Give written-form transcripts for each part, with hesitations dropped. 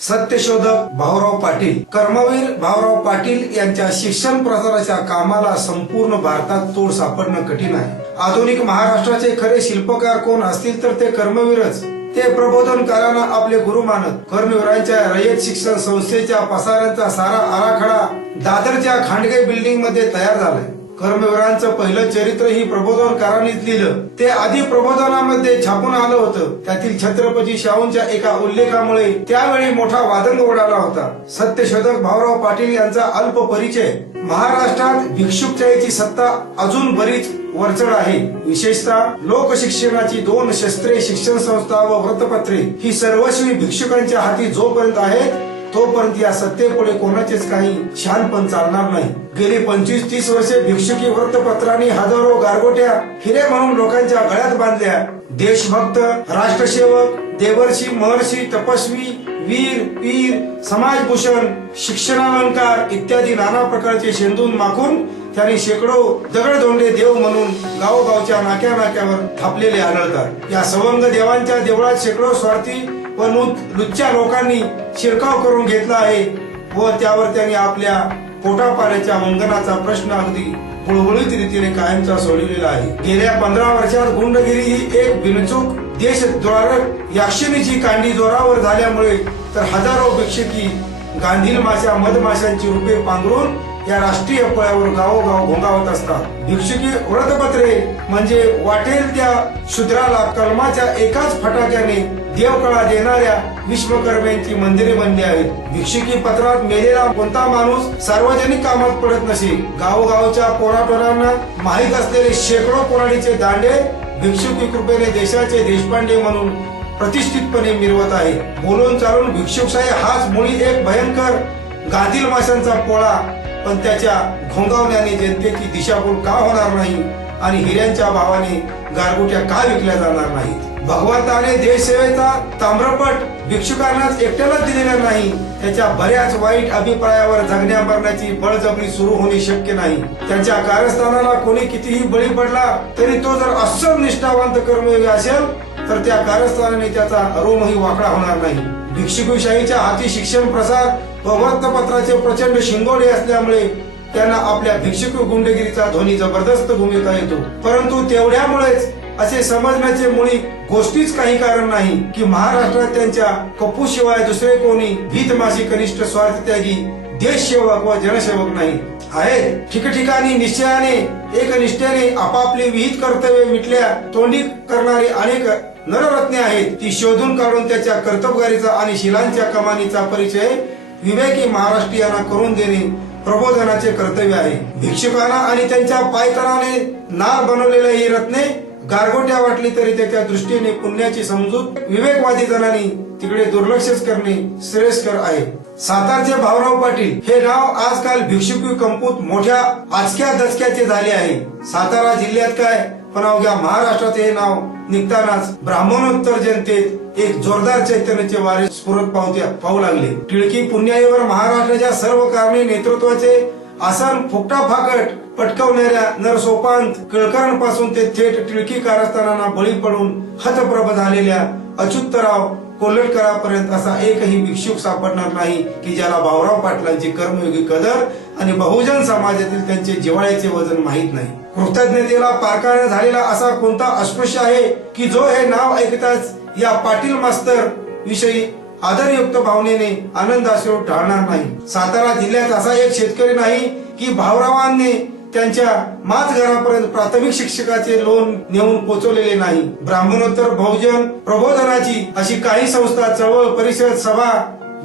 सत्यशोधक भाऊराव पाटील, कर्मवीर भाऊराव पाटील यांच्या शिक्षण प्रसाराच्या कामाला संपूर्ण भारतात तोड सापडणं कठीण आहे. आधुनिक महाराष्ट्राचे खरे शिल्पकार कोण असतील तर ते कर्मवीरच. ते प्रबोधनकारांना आपले गुरु मानत. कर्मवीरांच्या रयत शिक्षण संस्थेच्या पसाऱ्यांचा सारा आराखडा दादरच्या खांडगे बिल्डिंग मध्ये तयार झालाय. कर्मवीरांचं पहिलं चरित्र ही प्रबोधनकारांनीच लिहिलं. ते आधी प्रबोधनामध्ये छापून आलं होतं. त्यातील छत्रपती शाहूंच्या एका उल्लेखामुळे त्यावेळी मोठा वादंग उडाला होता. सत्यशोधक भाऊराव पाटील यांचा अल्प परिचय. महाराष्ट्रात भिक्षुकशाहीची सत्ता अजून बरीच वरचढ आहे. विशेषतः लोकशिक्षणाची 2 शस्त्रे शिक्षण संस्था व वृत्तपत्रे ही सर्वस्वी भिक्षुकांच्या हाती जोपर्यंत आहेत तोपर्यंत या सत्तेपुढे कोणाचेच काही शानपण चालणार नाही. गेली 25-30 वर्षे भिक्षुकी वृत्तपत्रांनी हजारो गारगोट्या हिरे म्हणून लोकांच्या गळ्यात बांधल्या. देशभक्त, राष्ट्रसेवक, देवर्षी, महर्षी, तपस्वी, वीर, पीर, समाजभूषण, शिक्षणालंकार इत्यादी नाना प्रकारचे शेंदून माखून त्यांनी शेकडो दगडधोंडे देव म्हणून गावोगावच्या नाक्या नाक्यावर थापलेले आढळतात. या सवंग देवांच्या देवळात शेकडो स्वार्थी व लुच्च्या लोकांनी शिरकाव करून घेतला आहे व त्यावर त्यांनी आपल्या पोटापाण्याच्या वंगणाचा प्रश्न अगदी गुळगुळीत रीतीने कायमचा सोडलेला आहे. गेल्या 15 वर्षात गुंडगिरी ही एक बिनचूक देशद्रोहक याक्षिणीची कांडी जोरावर झाल्यामुळे तर हजारो भिक्षुकी गांधील माशा मधमाशांची रूपे पांघरून या राष्ट्रीय पळ्यावर गावोगाव घोंगावत असतात. भिक्षुकी वृत्तपत्रे म्हणजे वाटेल त्या शूद्राला कलमाच्या एकाच फटाक्याने देवकळा देणाऱ्या विश्वकर्म्यांची मंदिरे बनली आहेत. भिक्षुकी पत्रात मेलेला कोणता माणूस सार्वजनिक कामात पडत नसे. गावोगावच्या पोराटोरांना माहीत असलेले शेकडो कोराडीचे दांडे भिक्षुकी कृपेने देशाचे देशपांडे म्हणून प्रतिष्ठितपणे मिरवत आहे. बोलून चालून भिक्षुकशाही हाच मुळी एक भयंकर गांधील माशांचा पोळा. पण त्याच्या घोंगावण्याने जनतेची दिशाभूल का होणार नाही आणि हिऱ्यांच्या भावाने गारगोट्या का विकल्या जाणार नाहीत. भगवंताने देशसेवेचा ताम्रपट भिक्षुकांनाच एकट्यालाच दिलेला नाही. त्याच्या बऱ्याच वाईट अभिप्रायावर जगण्या मरण्याची बळजबरी सुरू होणे शक्य नाही. त्याच्या कारस्थानाला कोणी कितीही बळी पडला तरी तो जर अस्सल निष्ठावंत कर्मयोगी असेल तर त्या कारस्थानाने त्याचा रोमही वाकडा होणार नाही. भिक्षुकीशाहीच्या हाती शिक्षण प्रसार व वृत्तपत्राचे प्रचंड शिंगोडे असल्यामुळे त्यांना आपल्या भिक्षुकी गुंडगिरीचा ध्वनी जबरदस्त भूमिका येतो. परंतु तेवढ्यामुळेच असे समजण्याचे मुळी गोष्टीच काही कारण नाही की महाराष्ट्रात त्यांच्या कपूशिवाय दुसरे कोणी भीतमाशी कनिष्ठ स्वार्थत्यागी देशसेवक व जनसेवक नाही आहेत. ठिकठिकाणी निश्चयाने एकनिष्ठेने आपापली विहित कर्तव्ये मिटल्या तोंडी करणारी अनेक नररत्ने आहेत. ती शोधून काढून त्याच्या कर्तबगारीचा आणि शिलांच्या कमानीचा परिचय विवेकी महाराष्ट्रीयांना करून देणे प्रबोधनाचे कर्तव्य आहे. भिक्षुकांना आणि त्यांच्या पायतनाने नार बनवलेल्या ही रत्ने गारगोट्या वाटली तरी त्याच्या दृष्टीने पुण्याची समजूत विवेकवादी जणांनी तिकडे दुर्लक्षच करणे श्रेयस्कर आहे. सातारचे भाऊराव पाटील हे नाव आजकाल भिक्षुकी कंपूत मोठ्या आजक्या दचक्याचे झाले आहे. सातारा जिल्ह्यात काय पण अवघ्या महाराष्ट्रात हे नाव निघतानाच ब्राह्मणोत्तर जनतेत एक जोरदार चैतन्याचे वारे स्फुरत पाहू लागले. टिळकी पुण्याईवर महाराष्ट्राच्या सर्व कारणे नेतृत्वाचे आसन फुकटा फाकट पटकवणाऱ्या नरसोपांत केळकरांपासून ते थेट टिळकी कारस्थानांना बळी पडून हतप्रभ झालेल्या अच्युतराव कोल्हटकरांपर्यंत असा एकही भिक्षुक सापडणार नाही की ज्याला भाऊराव पाटलांची कर्मयोगी कदर आणि बहुजन समाजातील त्यांचे जिव्हाळ्याचे वजन माहीत नाही. कृतज्ञतेला पारकाने झालेला असा कोणता अस्पृश्य आहे की जो हे नाव ऐकताच या पाटील मास्तर विषयी आदरयुक्त भावनेने आनंदाश्रू टाळणार नाही. सातारा जिल्ह्यात असा एक शेतकरी नाही की भाऊरावांनी त्यांच्या माज घरापर्यंत प्राथमिक शिक्षकाचे लोन नेऊन पोहोचवलेले नाही. ब्राह्मणोत्तर बहुजन प्रबोधनाची अशी काही संस्था, चळवळ, परिषद, सभा,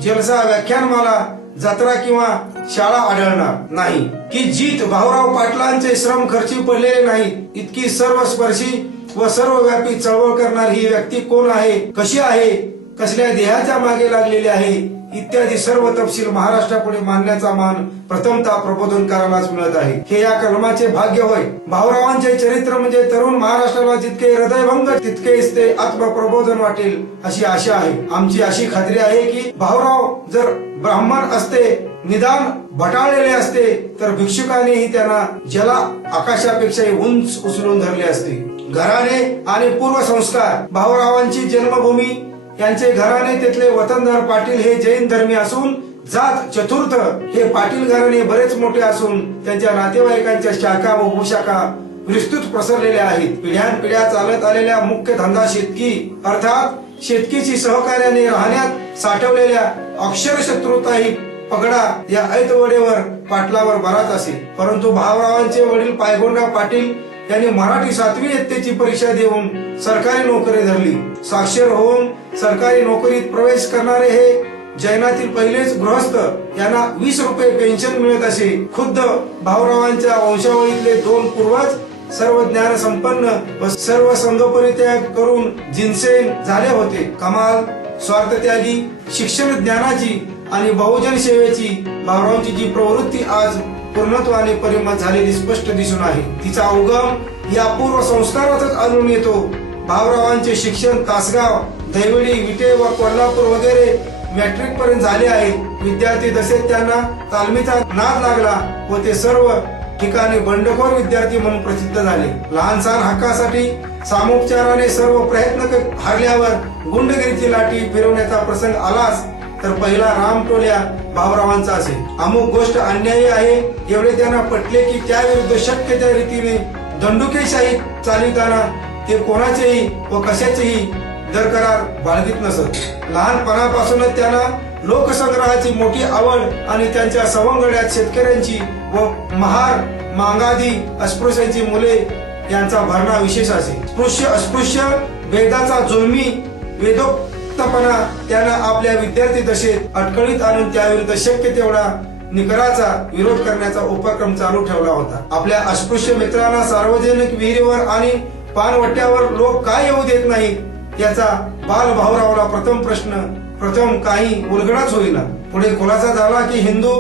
जलसा, व्याख्यानमाला, जत्रा किंवा शाळा आढळणार नाही की जीत भाऊराव पाटलांचे श्रम खर्ची पडलेले नाही. इतकी सर्वस्पर्शी व सर्वव्यापी चळवळ करणारी ही व्यक्ती कोण आहे, कशी आहे, कसल्या देहाच्या मागे लागलेली आहे इत्यादी सर्व तपशील महाराष्ट्रापुढे मांडण्याचा मान प्रथमतः प्रबोधनकारांनाच मिळत आहे. हे या कलमाचे भाग्य होय. भाऊरावांचे चरित्र म्हणजे तरुण महाराष्ट्राला जितके हृदयभंग तितकेच ते आत्मप्रबोधन वाटेल अशी आशा आहे. आमची अशी खात्री आहे की भाऊराव जर ब्राह्मण असते, निदान भटाळलेले असते तर भिक्षुकानेही त्यांना जला आकाशापेक्षाही उंच उचलून धरले असते. घराणे आणि पूर्वसंस्कार भाऊरावांची जन्मभूमी यांचे घराणे तिथले वतनदार पाटील हे जैन धर्मी असून जात चतुर्थ हे पाटील घराणे बरेच मोठे असून त्यांच्या नातेवाईकांच्या शाखा व उपशाखा विस्तृत पसरलेल्या आहेत. पिढ्यानपिढ्या चालत आलेल्या मुख्य धंदा शेतकी अर्थात शेतकीची सहकार्याने राहण्यात साठवलेल्या अक्षरशत्रुताही पगडा या ऐतवडेवर पाटलावर बराच असे. परंतु भाऊरावांचे वडील पायगोंडा पाटील यांनी मराठी 7वी इयत्तेची परीक्षा देऊन सरकारी नोकरी धरली. साक्षर होऊन सरकारी नोकरीत प्रवेश करणारे हे जैनातील पहिलेच गृहस्थ. यांना 20 रुपये पेन्शन मिळत असे. खुद्द भाऊरावांच्या वंशावळीतले 2 पूर्वज सर्व ज्ञान संपन्न व सर्व संघपरित्याग करून जिनसेन झाले होते. कमाल स्वार्थत्यागी शिक्षण ज्ञानाची आणि बहुजन सेवेची भाऊरावांची जी प्रवृत्ती आज पूर्णत्वाने परिणत झालेली स्पष्ट दिसून आहे. तिचा उगम या पूर्व संस्कारातच आढळून येतो. भाऊरावांचे शिक्षण तासगाव, दैवडी, विटे व कोल्हापूर वगैरे मॅट्रिक पर्यंत झाले आहे. विद्यार्थी दशेत त्यांना तालमीचा नाद लागला व ते सर्व ठिकाणी बंडखोर विद्यार्थी म्हणून प्रसिद्ध झाले. लहान सहान हक्कासाठी सामोपचाराने सर्व प्रयत्न हारल्यावर गुंडगिरीची लाठी फिरवण्याचा प्रसंग आलाच तर पहिला रामटोल्या भाऊरावांचा असे. अमुक गोष्ट अन्यायी आहे एवढे त्यांना पटले की त्याविरुद्ध शक्य त्या रीतीने दंडुकेशाही चालिताना ते कोणाचेही व कशाचेही दरकरार बाळगीत नसत. लहानपणापासूनच त्यांना लोकसंग्रहाची मोठी आवड आणि त्यांच्या सवंगड्यात शेतकऱ्यांची व महार मांगादी अस्पृश्यांची मुले यांचा भरणा विशेष असे. स्पृश्य अस्पृश्य भेदाचा जुलमी वेदोक्तपणा त्यांना आपल्या विद्यार्थी दशेत अडकळीत आणून त्याविरुद्ध शक्य तेवढा निकराचा विरोध करण्याचा उपक्रम चालू ठेवला होता. आपल्या अस्पृश्य मित्रांना सार्वजनिक विहिरीवर आणि पानवट्यावर लोक काय येऊ देत नाहीत याचा बाल भाऊरावला प्रथम काही उलगडाच होईना. पुढे खुलासा झाला की हिंदू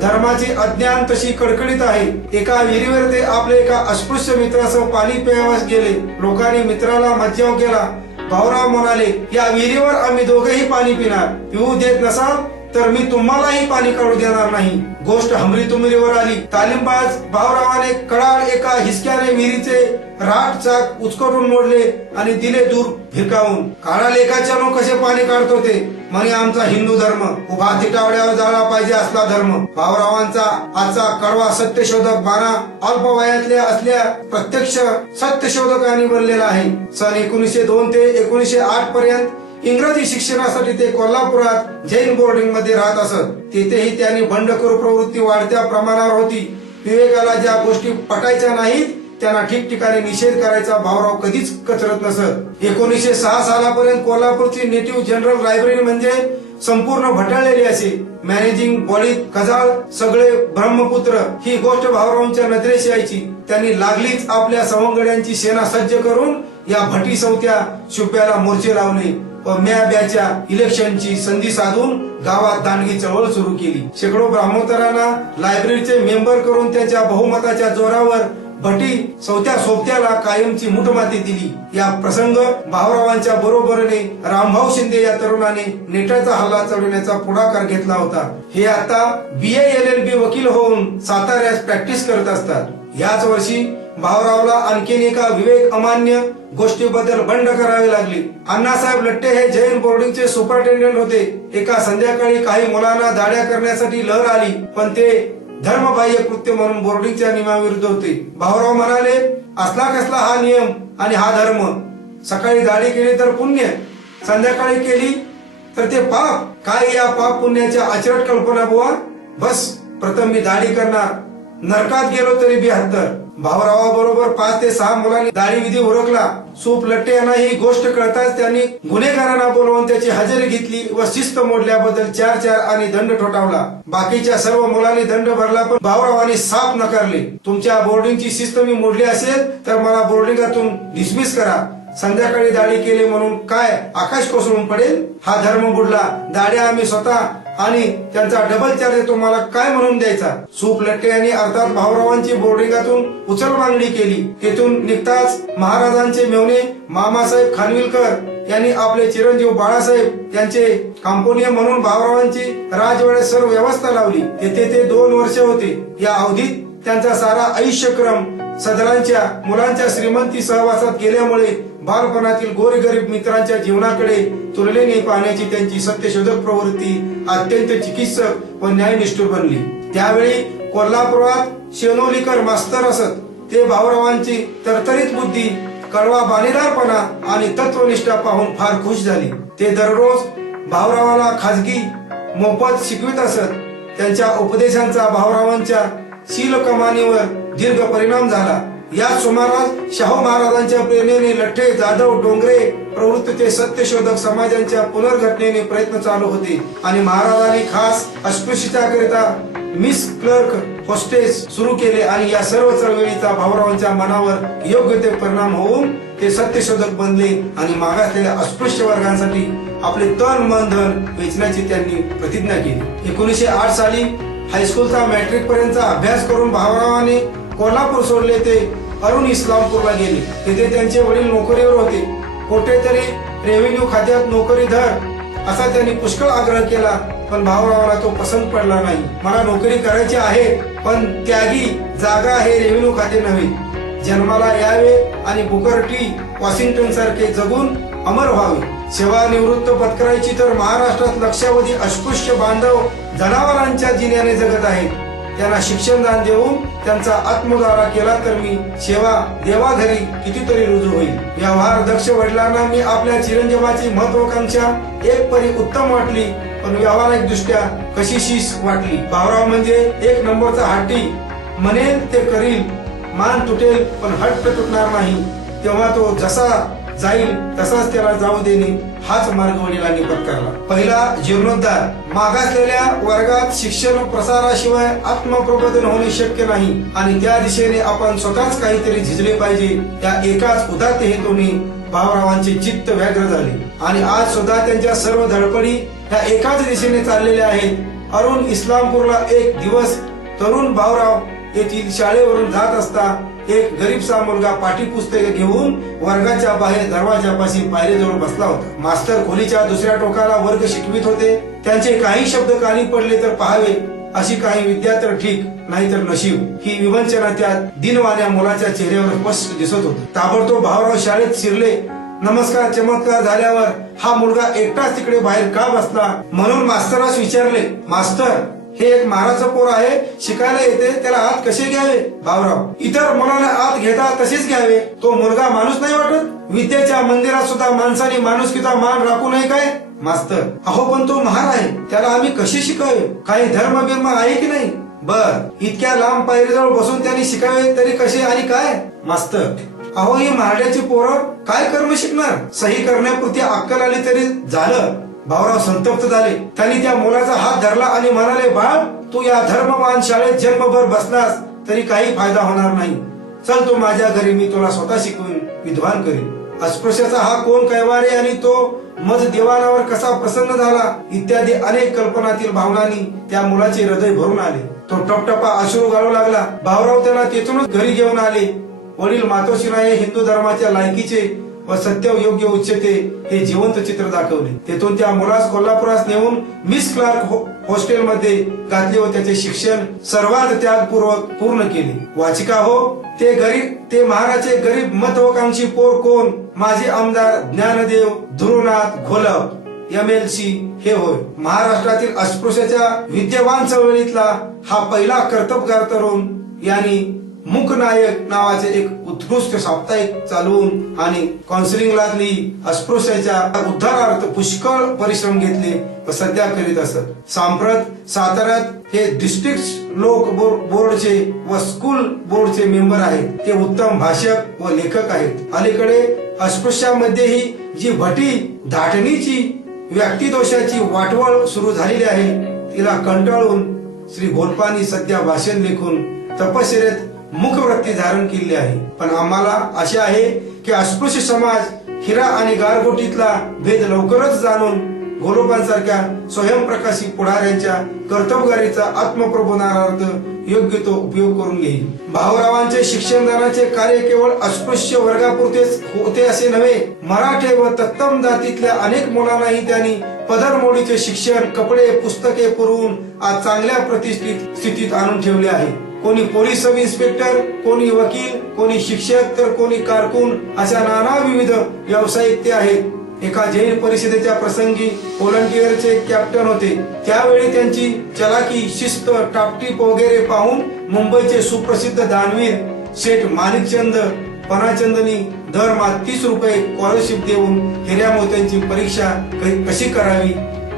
धर्माची अज्ञान तशी कडकडीत आहे. एका विहिरीवर ते आपले एका अस्पृश्य मित्रासह पाणी प्यावयास गेले. लोकांनी मित्राला मज्जाव केला. भाऊराव म्हणाले, या विहिरीवर आम्ही दोघेही पाणी पिणार. पिऊ देत नसाल तर मी तुम्हालाही पाणी काढू देणार नाही. गोष्ट हमरी तुमरीवर आली. तालीमबाज भाऊरावाने कडाळ एका हिसक्याने विहिरीचे राट चाक उचकटून मोडले आणि दिले दूर भिरकावून. काळा लेखाच्यानो कसे पाणी काढतो ते म्हणे आमचा हिंदू धर्म उभा तिटावड्यावर जाळला पाहिजे असला धर्म. भाऊरावांचा आजचा कडवा सत्यशोधक बाणा अल्प वयातल्या असल्या प्रत्यक्ष सत्यशोधकांनी बनलेला आहे. सन 1902 ते 1908 पर्यंत इंग्रजी शिक्षणासाठी ते कोल्हापुरात जैन बोर्डिंग मध्ये राहत असत. तेथेही त्यांनी बंडखोर प्रवृत्ती वाढत्या प्रमाणावर होती. विवेकाला ज्या गोष्टी पटायच्या नाहीत त्यांना ठिकठिकाणी निषेध करायचा भाऊराव कधीच कचरत नसत. 1906 सालापर्यंत कोल्हापूरची नेटिव्ह जनरल लायब्ररी म्हणजे संपूर्ण भटाळलेली असे. मॅनेजिंग बॉडीत कजाळ सगळे ब्रह्मपुत्र ही गोष्ट भाऊरावांच्या नजरेस यायची. त्यांनी लागलीच आपल्या सवंगड्यांची सेना सज्ज करून या भटी सवत्या शुभ्याला मोर्चे लावले व म्याब्याच्या इलेक्शनची संधी साधून गावात दांडगी चळवळ सुरू केली. शेकडो ब्राह्मोत्तरांना लायब्ररीचे मेंबर करून त्यांच्या बहुमताच्या जोरावर भटी सवत्या सोबत्याला कायमची मुठमाती दिली. या प्रसंग भाऊरावांच्या बरोबरीने रामभाऊ शिंदे या तरुणाने नेटाचा हल्ला चढवण्याचा पुढाकार घेतला होता. हे आता BA LLB वकील होऊन साताऱ्यात प्रॅक्टिस करत असतात. याच वर्षी भाऊरावला आणखीन एका विवेक अमान्य गोष्टीबद्दल बंड करावे लागले. अण्णासाहेब लट्टे हे जैन बोर्डिंगचे सुपरिटेंडेंट होते. एका संध्याकाळी काही मुलांना दाड्या करण्यासाठी लहर आली पण ते धर्मबाह्य कृत्य म्हणून बोर्डिंगच्या नियमाविरुद्ध होते. भाऊराव म्हणाले, असला कसला हा नियम आणि हा धर्म. सकाळी दाढी केली तर पुण्य, संध्याकाळी केली तर ते पाप. काय या पाप पुण्याच्या अचरट कल्पना बुवा. बस प्रथम मी दाढी करणार, नरकात गेलो तरी 72. भाऊरावाबरोबर 5 ते 6 मुलांनी दाढी विधी उरकला. सूप लट्टे यांना ही गोष्ट कळताच त्यांनी गुन्हेगारांना बोलवून त्याची हजेरी घेतली व शिस्त मोडल्याबद्दल 4 आणि दंड ठोठावला. बाकीच्या सर्व मुलांनी दंड भरला पण भाऊरावांनी साफ नकारले. तुमच्या बोर्डिंगची शिस्त मी मोडली असेल तर मला बोर्डिंगातून डिसमिस करा. संध्याकाळी दाढी केली म्हणून काय आकाश कोसळून पडेल. हा धर्म बुडला. दाढ्या आम्ही स्वतः आणि त्यांचा डबल चार्ज तुम्हाला काय म्हणून द्यायचा. सूप लट्टे यांनी अर्थात भाऊरावांची बोर्डिंगातून उचल मागणी केली. तेथून निघताच महाराजांचे मेवणे मामासाहेब खानविलकर यांनी आपले चिरंजीव बाळासाहेब यांचे कांपोनिय म्हणून भाऊरावांची राजवाड्यात सर्व व्यवस्था लावली. येथे ते 2 वर्ष होते. या अवधीत त्यांचा सारा आयुष्यक्रम सदरांच्या मुलांच्या श्रीमंती सहवासात गेल्यामुळे बालपणातील गोरगरीब मित्रांच्या जीवनाकडे तुलनेने पाहण्याची त्यांची सत्यशोधक प्रवृत्ती अत्यंत चिकित्सक व न्यायनिष्ठुर बनली। त्यावेळी कोल्हापुरात शेनोलीकर मास्तर असत। ते भाऊरावांची तरतरीत बुद्धी, कळवा बाणेदारपणा आणि तत्वनिष्ठा पाहून फार खुश झाली। ते दररोज भाऊरावाला खाजगी मोफत शिकवित असत। त्यांच्या उपदेशांचा भाऊरावांच्या शील कमानीवर दीर्घ परिणाम झाला। या सुमारास शाहू महाराजांच्या प्रेरणेने लठ्ठे, जाधव, डोंगरे प्रवृत्त ते सत्यशोधक समाजांच्या पुनर्घटनेने प्रयत्न चालू होते आणि महाराजांनी खास अस्पृश्यतेकरिता मिस क्लर्क हॉस्टेस सुरू केले आणि या सर्व चळवळीचा भाऊरावांच्या मनावर योग्य ते परिणाम होऊन ते सत्यशोधक बनले आणि मागासलेल्या अस्पृश्य वर्गांसाठी आपले तन मन धन वेचण्याची त्यांनी प्रतिज्ञा केली। 1908 साली हायस्कूलचा मॅट्रिक पर्यंतचा अभ्यास करून भाऊरावांनी कोल्हापूर सोडले। ते अरुण इस्लामपूरला गेले। तिथे त्यांचे वडील नोकरीवर होते। कुठेतरी रेव्हेन्यू खात्यात नोकरी धर असा त्यांनी पुष्कळ आग्रह केला, पण भाऊरावांना तो पसंत पडला नाही। मला नोकरी करायची आहे, पण त्यागी जागा हे रेव्हेन्यू खाते नव्हे। जन्माला यावे आणि बुकर टी वॉशिंग्टन सारखे जगून अमर व्हावे। सेवानिवृत्त पत्करायची तर महाराष्ट्रात लक्षावधी अस्पृश्य बांधव जनावरांच्या जिन्याने जगत आहेत। त्यांना शिक्षणदान देऊन त्यांचा आत्मोद्धार केला तर मी सेवा देवाघरी कितीतरी रुजू होईल। व्यवहार दक्ष वडिलांना मी आपल्या चिरंजीवाची महत्वाकांक्षा एक परी उत्तम वाटली, पण व्यावहारिक दृष्ट्या कशीशीच वाटली। भाऊराव म्हणजे एक नंबरचा हट्टी, म्हणेल ते करील, मान तुटेल पण हट्ट तुटणार नाही। तेव्हा तो जसा जाईल तसाच त्याला जाऊ देणे हाच मार्ग वडिलांनी पत्करला। पहिला जीर्णोद्धार। मागासलेल्या वर्गात शिक्षण प्रसाराशिवाय आत्मप्रबोधन होणे शक्य नाही आणि त्या दिशेने आपण स्वतःच काहीतरी झिजले पाहिजे। त्या एकाच उदात्त हेतूने भाऊरावांचे चित्त व्याग्र झाले आणि आज सुद्धा त्यांच्या सर्व धडपडी ह्या एकाच दिशेने चाललेल्या आहेत। अरुण इस्लामपूरला एक दिवस तरुण भाऊराव येथील शाळेवरून जात असता एक गरीबसा मुलगा पाठ्यपुस्तके घेऊन वर्गाच्या बाहेर दरवाजापाशी पायरीजवळ बसला होता। मास्तर खोलीच्या दुसऱ्या टोकाला वर्ग शिकवित होते। त्यांचे काही शब्द कानी पडले तर पाहावे, अशी काही विद्या तर ठीक, नाहीतर नशीब ही विवंचना त्या दिनवाण्या मुलाच्या चेहऱ्यावर स्पष्ट दिसत होती। ताबडतोब भाऊराव शाळेत शिरले। नमस्कार चमत्कार झाल्यावर हा मुलगा एकटाच तिकडे बाहेर का बसला म्हणून मास्तरास विचारले, मास्तर हे एक महाराचं पोर आहे, शिकायला येते, त्याला आत कसे घ्यावे? भाऊराव, इतर मुलांना आत घेता तसेच घ्यावे, तो मुलगा माणूस नाही वाटत? विद्येच्या मंदिरात सुद्धा माणसाने माणुसकीचा मान राखू नये काय? मास्तर, अहो पण तो महार आहे, त्याला आम्ही कसे शिकावे? काही धर्म बिर्म आहे की नाही? बर, इतक्या लांब पायरीजवळ बसून त्यांनी शिकावे तरी कसे आणि काय? मास्तर, अहो ही महाड्याची पोरं काय कर्म शिकणार? सही करण्यापुरती अक्कल आली तरी झालं। भाऊराव संतप्त झाले। त्यांनी त्या मुलाचा हात धरला आणि म्हणाले, बाळ, तू या धर्मवान शाळेत जन्मभर बसलास तरी काही फायदा होणार नाही। चल तू माझ्या घरी, मी तुला स्वतः शिकवून विद्वान करीन। अस्पृश्याचा हा कोण कैवारे आणि तो मज देवानावर कसा प्रसन्न झाला इत्यादी अनेक कल्पनातील भावनांनी त्या मुलाचे हृदय भरून आले। तो टपटपा अश्रू गाळू लागला। भाऊराव त्याला तेथूनच घरी घेऊन आले। वडील मातोश्रीने हिंदू धर्माच्या लायकीचे व सत्य योग्य उच्चते हे जिवंत चित्र दाखवले। तेथून त्या मुलास कोल्हापुरास नेऊन मिस क्लार्क हॉस्टेलमध्ये घातले व त्याचे शिक्षण सर्वात त्यागपूर्वक पूर्ण केले। वाचिका हो, ते महाराचे गरीब महत्वाकांक्षी पोर कोण? माजी आमदार ज्ञानदेव धुरुनाथ घोलप MLC हे होय। महाराष्ट्रातील अस्पृश्याच्या विद्यमान चळवळीतला हा पहिला कर्तबगार तरुण यांनी मुकनायक नावाचे एक उत्कृष्ट साप्ताहिक चालवून आणि काउन्सिलिंगलातली अस्पृश्याच्या उद्धारार्थ पुष्कळ परिश्रम घेतले व सध्या करीत असत। सांप्रत साताऱ्यात हे डिस्ट्रिक्ट लोक बोर्डचे व स्कूल बोर्डचे मेंबर आहेत। ते उत्तम भाषक व लेखक आहेत। अलीकडे अस्पृश्यामध्येही जी भटी धाटणीची व्यक्तिदोषाची वाटवळ सुरू झालेली आहे, तिला कंटाळून श्री घोलपांनी सध्या भाषण लेखून तपश्चर्येत मुखवृत्ती धारण केली आहे। पण आम्हाला आशा आहे की अस्पृश्य समाज हिरा आणि गारगोटीतला भेद लवकरच जाणून घोलपांसारख्या स्वयंप्रकाशी पुढाऱ्यांच्या कर्तबगारीचा आत्मप्रबोधनार्थ योग्य तो उपयोग करून घेईल। भाऊरावांचे शिक्षणदानाचे कार्य केवळ अस्पृश्य वर्गापुरतेच होते असे नव्हे, मराठे व तत्तम जातीतल्या अनेक मुलांनाही त्यांनी पदरमोडीचे शिक्षण, कपडे, पुस्तके पुरवून आज चांगल्या प्रतिष्ठित स्थितीत आणून ठेवले आहे। कोणी पोलीस सब इन्स्पेक्टर, कोणी वकील, कोणी शिक्षक तर कोणी कारकून अशा नाना विविध व्यावसायिक ते आहेत. एका जैन परिषदेच्या प्रसंगी व्हॉलंटिअरचे कॅप्टन होते. त्यावेळी त्यांची चलाकी, शिस्त, टापटीप वगैरे पाहून मुंबईचे सुप्रसिद्ध दानवीर शेठ माणिकचंद पनाचंदनी दरमहा 30 रुपये स्कॉलरशिप देऊन हिऱ्या मोत्यांची परीक्षा कशी करावी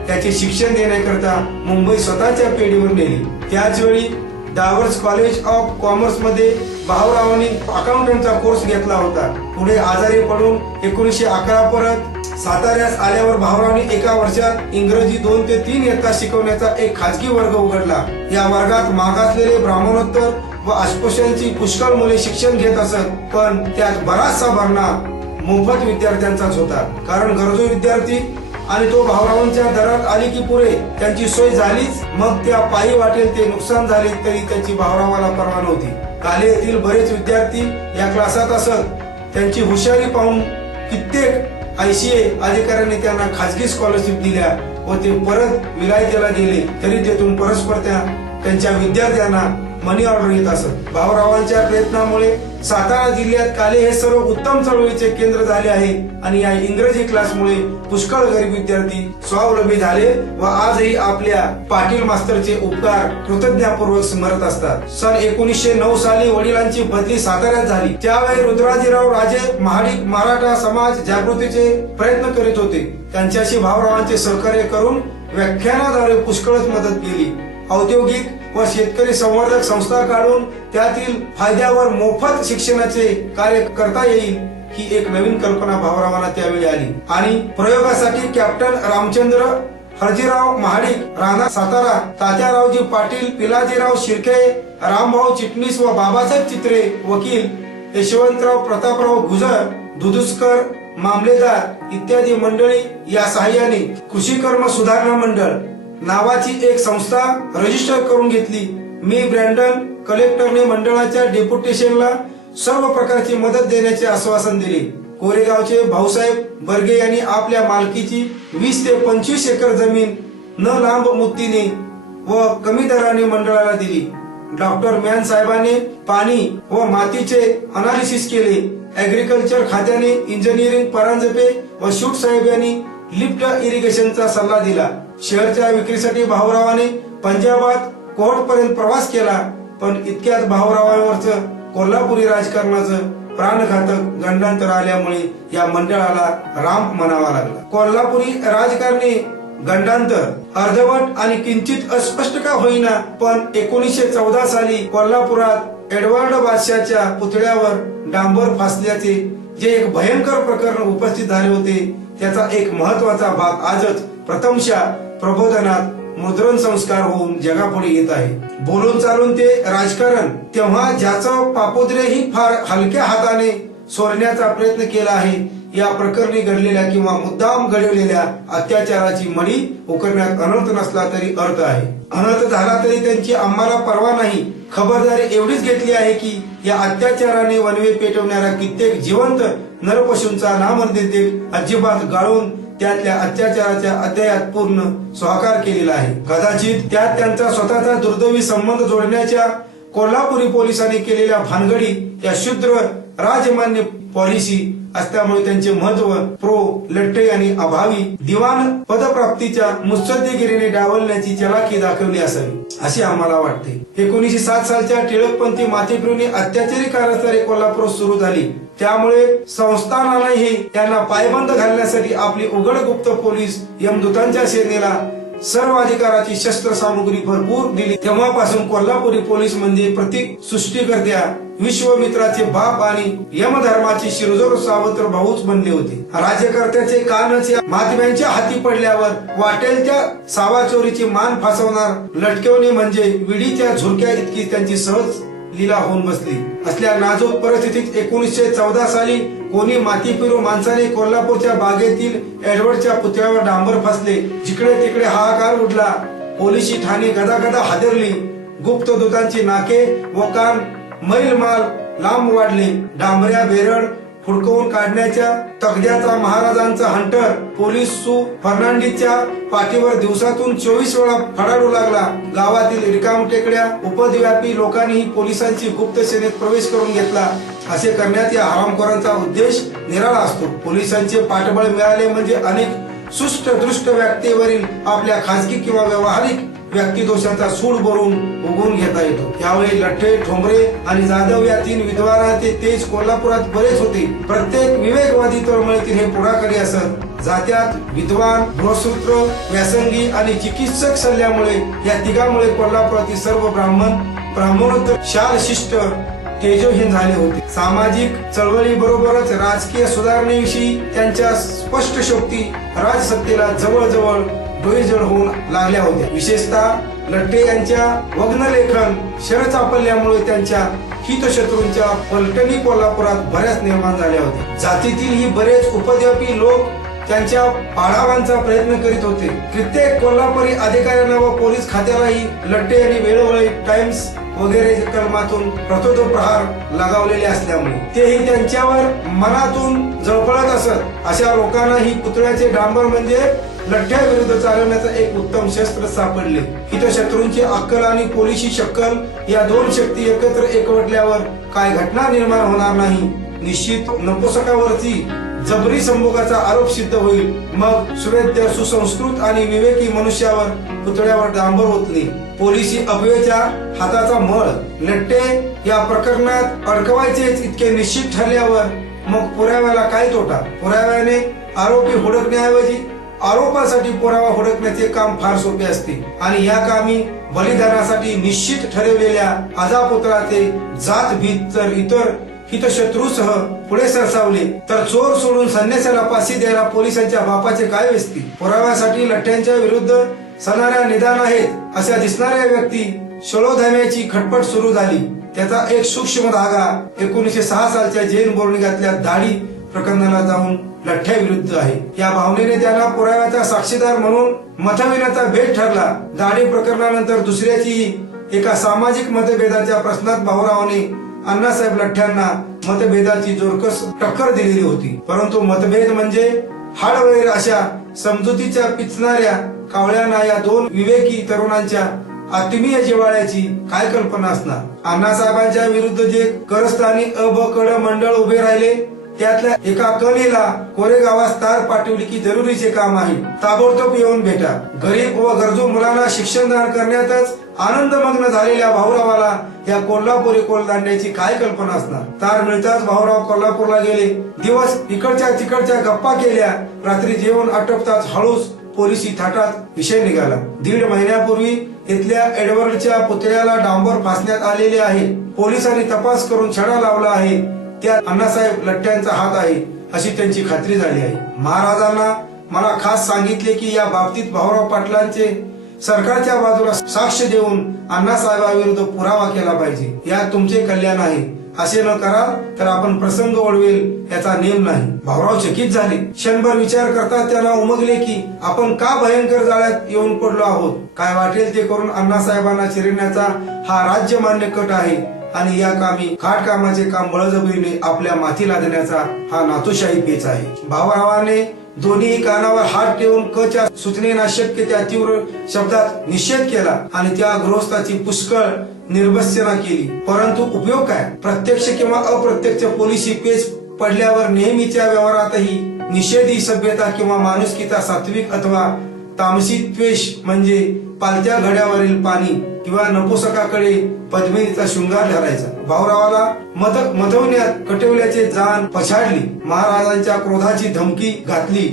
त्याचे शिक्षण देण्याकरता मुंबई स्वतःच्या पेढीवर नेली. त्याच वेळी डावर्स कॉलेज ऑफ कॉमर्स मध्ये भाऊरावांनी अकाउंटंटचा कोर्स घेतला होता. पुढे आजारी पडून 1911 परत साताऱ्यास आल्यावर भाऊरावांनी एका वर्षात इंग्रजी 2 ते 3 इयत्ता शिकवण्याचा एक खाजगी वर्ग उघडला. या वर्गात मागासलेले ब्राह्मणोत्तर व अस्पृश्यांची पुष्कळ मुले शिक्षण घेत असत, पण त्यात बराचसा भरणा मोफत विद्यार्थ्यांचाच होता. कारण गरजू विद्यार्थी आणि तो भाऊरावांच्या दरात आली की पुरे त्यांची सोय झालीच, मग त्या पायी वाटेल ते नुकसान झाले तरी त्यांची भाऊरावाला पर्वा नव्हती. काले येथील बरेच विद्यार्थी या क्लासात असत. त्यांची हुशारी पाहून कित्येक ICA अधिकाऱ्यांनी त्यांना खाजगी स्कॉलरशिप दिल्या व ते परत विलायतेला गेले तरी तेथून परस्पर त्यांच्या विद्यार्थ्यांना मनी ऑर्डर येत असत. भाऊरावांच्या प्रयत्नामुळे सातारा जिल्ह्यात काले हे सर्व उत्तम चळवळीचे केंद्र झाले आहे आणि या इंग्रजी क्लासमुळे पुष्कळ गरीब विद्यार्थी स्वावलंबी झाले व आजही आपल्या पाटील मास्तरचे उपकार कृतज्ञतापूर्वक स्मरत असतात. सन 1909 साली वडिलांची बदली साताऱ्यात झाली. त्यावेळी रुद्राजीराव राजे महाडिक मराठा समाज जागृतीचे प्रयत्न करीत होते. त्यांच्याशी भाऊरावांचे सहकार्य करून व्याख्यानाद्वारे पुष्कळच मदत केली. औद्योगिक व शेतकरी संवर्धक संस्था काढून त्यातील फायद्यावर मोफत शिक्षणाचे कार्य करता येईल ही एक नवीन कल्पना भाऊरावांना त्यावेळी आली आणि प्रयोगासाठी कॅप्टन रामचंद्र हरजीराव महाडिक, राणा सातारा, तात्यारावजी पाटील, पिलाजीराव शिर्के, रामभाऊ चिटणीस व बाबासाहेब चित्रे वकील, यशवंतराव प्रतापराव गुजर, दुधुस्कर मामलेदार इत्यादी मंडळी या सहाय्याने कृषी कर्म सुधारणा मंडळ नावाची एक संस्था रजिस्टर करून घेतली. मी ब्रँडन कलेक्टरने मंडळाच्या डेप्युटेशनला सर्व प्रकारची मदत देण्याचे आश्वासन दिले. कोरेगावचे भाऊसाहेब बर्गे यांनी आपल्या मालकीची 20 ते 25 एकर जमीन न लांब मुक्तीने व कमी दराने मंडळाला दिली. डॉक्टर म्यान साहेबांनी पाणी व मातीचे अनालिसिस केले. ऍग्रिकल्चर खात्याने इंजिनिअरिंग परांजपे व शूट साहेब यांनी लिफ्ट इरिगेशनचा सल्ला दिला. शेअरच्या विक्रीसाठी भाऊरावाने पंजाबात कोर्ट पर्यंत प्रवास केला, पण इतक्यात भाऊरावांवरच कोल्हापुरी राजकारणाचं प्राणघातक गंडांतर आल्यामुळे या मंडळाला राम म्हणावा लागला. कोल्हापुरी राजकारणी गंडांतर अर्धवट आणि किंचित अस्पष्ट का होईना, पण 1914 साली कोल्हापुरात एडवर्ड बादशाहच्या पुतळ्यावर डांबर फासल्याचे जे एक भयंकर प्रकरण उपस्थित झाले होते त्याचा एक महत्वाचा भाग आजच प्रथमशः प्रबोधनात मुद्रण संस्कार होऊन जगापुढे येत आहे. बोलून चालून ते राजकारण तेव्हा ज्याचं पापुद्रेही फार हलक्या हाताने सोडण्याचा प्रयत्न केला आहे, या प्रकरणी घडलेल्या किंवा मुद्दाम घडवलेल्या अत्याचाराची मडी उकरण्यात अनर्थ नसला तरी अर्थ आहे. अनर्थ झाला तरी त्यांची आम्हाला पर्वा नाही. खबरदारी एवढीच घेतली आहे की या अत्याचाराने वनवे पेटवणाऱ्या कित्येक जिवंत नरपशूंचा नामनिर्देश अजिबात गाळून त्यातल्या अत्याचाराच्या अध्यायात पूर्ण स्वाकार केलेला आहे. कदाचित त्यात त्यांचा स्वतःचा दुर्दैवी संबंध जोडण्याच्या कोल्हापुरी पोलिसांनी केलेल्या भानगडी या शूद्र राजमान्य पॉलिसी असल्यामुळे त्यांचे महत्व प्रो लट्टे आणि अभावी दिवाण पदप्राप्तीच्या मुत्सद्देगिरीने डावलण्याची चलाखी दाखवली असावी असे आम्हाला वाटते. 1907 सालच्या टिळकपंथी माथेफिरूंनी अत्याचारी कारस्थाने कोल्हापूर सुरू झाली. त्यामुळे संस्थानानेही त्यांना पायबंद घालण्यासाठी आपली उघड गुप्त पोलीस यमदूतांच्या सेनेला सर्व अधिकाराची शस्त्र सामुग्री भरपूर दिली. तेव्हापासून कोल्हापुरी पोलीस म्हणजे प्रतीक सृष्टीकर्त्या विश्वमित्राचे बाप आणि यमधर्माचे शिरजोर सावत्र भाऊच बनले होते. राज्यकर्त्याचे कानच या महात्म्यांच्या हाती पडल्यावर वाटेल त्या सावाचोरीची मान फासवणार लटकवणे म्हणजे विडीच्या झुरक्या इतकी त्यांची सहज लीला होऊन बसली. असल्या नाजूक परिस्थितीत 1914 साली कोणी माथेफिरू माणसाने कोल्हापूरच्या बागेतील एडवर्डच्या पुतळ्यावर डांबर फासले. जिकडे तिकडे हाहाकार उडला. पोलिसी ठाणे गदागदा हादरली. गुप्त दूतांची नाके व कान मैल माल लांब वाढले. डांबऱ्या बेरड हुडकवून काढण्याच्या तगद्याचा महाराजांचा हंटर पोलीस सु फर्नांडिसच्या पाठीवर दिवसातून 24 वेळा फडाडू लागला. गावातील रिकामटेकड्या उपद्व्यापी लोकांनीही पोलिसांची गुप्त सेनेत प्रवेश करून घेतला. असे करण्यात या हरामखोरांचा उद्देश निराळा असतो. पोलिसांचे पाठबळ मिळाले म्हणजे अनेक सुष्ट दृष्ट व्यक्तीवरील आपल्या खाजगी किंवा व्यावहारिक व्यक्तिदोषाचा सूड भरून उगवून घेता येतो. यावेळी लठ्ठे, ठोंबरे आणि जाधव या 3 विद्वानाचे तेज कोल्हापुरात बरेच होते. प्रत्येक विवेकवादी तळमळीतील हे पुढाकारी असत. जात्यात विद्वान, गृहसूत्र, व्यासंगी आणि चिकित्सक सल्ल्यामुळे या तिघांमुळे कोल्हापुरातील सर्व ब्राह्मणोत्तर शाल शिष्ट तेजोहीन झाले होते. सामाजिक चळवळी बरोबरच राजकीय सुधारणेविषयी त्यांच्या स्पष्ट शक्ती राजसत्तेला जवळजवळ डोईजड होऊन लागल्या होत्या. विशेषतः लठ्ठे यांच्या वग्नलेखन शरचापल्यामुळे त्यांच्या हितशत्रूंच्या पलटणी कोल्हापुरात बऱ्याच निर्माण झाल्या होत्या. जातीतील ही बरेच उपद्व्यापी लोक त्यांच्या पाडावांचा प्रयत्न करीत होते. कित्येक कोल्हापुरी अधिकाऱ्यांना व पोलीस खात्यालाही लठ्ठे यांनी वेळोवेळी टाइम्स वगैरे कलमातून प्रहार लगावलेले असल्यामुळे तेही त्यांच्यावर मनातून जळफळत असत. अशा लोकांना ही पुतळ्याचे डांबर म्हणजे लठ्ठ्याविरुद्ध चालवण्याचं एक उत्तम शस्त्र सापडले. हितशत्रूंची अक्कल आणि पोलिशी शक्कल या 2 शक्ती एकत्र एकवटल्यावर काय घटना निर्माण होणार नाही. निश्चित नपुसकावरची जबरी संभोगाचा आरोप सिद्ध होईल. मग सुवेद्य, सुसंस्कृत आणि विवेकी मनुष्यावर पुतळ्यावर डांबर ओतले. पोलिसी अफवेच्या हाताचा मळ लठ्ठे या प्रकरणात अडकवायचेच इतके निश्चित ठरल्यावर मग पुराव्याला काय तोटा. पुराव्याने आरोपी हुडकण्याऐवजी आरोपासाठी पुरावा हुडकण्याचे काम फार सोपे असते आणि या कामी बलिदानासाठी निश्चित ठरवलेल्या अजापुत्राचे जात भीत जर इतर हितशत्रूसह पुढे सरसावले तर चोर सोडून संन्यासाला फाशी द्यायला पोलिसांच्या बापाचे काय वेचते. पुराव्यासाठी लठ्ठ्यांच्या विरुद्ध सणाऱ्या निदान आहेत अशा दिसणाऱ्या व्यक्ती शळोधाम्याची खटपट सुरू झाली. त्याचा एक सूक्ष्म धागा 1906 सालच्या जैन बोर्णिगातल्या दाढी प्रकरणाला जाऊन लठ्ठ्या विरुद्ध आहे. या भावनेने त्यांना पुराव्याचा साक्षीदार म्हणून मतविण्याचा भेद ठरला. दाढी प्रकरणानंतर दुसऱ्याची एका सामाजिक मतभेदाच्या प्रश्नात भाऊरावाने अण्णासाहेब लठ्ठ्यांना मतभेदाची जोरकस टक्कर दिलेली होती. परंतु मतभेद म्हणजे हाडवैर अशा समजुतीच्या पिचणाऱ्या कावळ्यांना या 2 विवेकी तरुणांच्या आत्मीय जिव्हाळ्याची काय कल्पना असणार. अण्णासाहेबांच्या विरुद्ध जे करस्थानी अ ब कड मंडळ उभे राहिले त्यातल्या एका कलीला कोरेगावास तार पाठवली की जरुरीचे काम आहे. ताबडतोब येऊन भेटा. गरीब व गरजू मुलांना शिक्षणदान करण्यातच आनंदमग्न झालेल्या भाऊरावाला या कोल्हापुरी कोलदांड्याची काय कल्पना असणार. तार मिळताच भाऊराव कोल्हापूरला गेले. दिवस इकडच्या तिकडच्या गप्पा केल्या. रात्री जेवण आटपताच हळूच पोलिसी थाटात विषय निघाला. 1.5 महिन्यापूर्वी इथल्या एडवर्डच्या पुतळ्याला डांबर फासण्यात आलेले आहे. पोलिसांनी तपास करून छडा लावला आहे. त्यात अण्णासाहेब लठ्ठ्यांचा हात आहे अशी त्यांची खात्री झाली आहे. महाराजांना मला खास सांगितले की या बाबतीत भाऊराव पाटलांचे सरकारच्या बाजूला साक्ष देऊन अण्णासाहेबांविरुद्ध पुरावा केला पाहिजे. यात तुमचे कल्याण आहे. असे न कराल तर आपण प्रसंग ओढवेल याचा नेम नाही. भाऊराव चकित झाले. क्षणभर विचार करता त्यांना उमगले की आपण का भयंकर जाळ्यात येऊन पडलो आहोत. काय वाटेल ते करून अण्णासाहेबांना चिरण्याचा हा राज्यमान्य कट आहे आणि या कामी खाटकामाचे काम बळजबरीने आपल्या माथी लादण्याचा हा नातूशाही पेच आहे. भाऊरावाने दोन्ही कानावर हात ठेवून कच्या सूचनेना शक्य त्या तीव्र शब्दात निषेध केला आणि त्या गृहस्थाची पुष्कळ निर्भत्सना केली. परंतु उपयोग काय. प्रत्यक्ष किंवा अप्रत्यक्ष पोलिसी पेच पडल्यावर नेहमीच्या व्यवहारातही निषेधी सभ्यता किंवा माणुसकीचा सात्विक अथवा तामसी द्वेष म्हणजे पालत्या घड्यावरील पाणी किंवा नपुसकाकडे पद्मिनीचा शृंगार धरायचा. भाऊरावाला मधवण्यात कटवल्याचे जाण पछाडली. महाराजांच्या क्रोधाची धमकी घातली.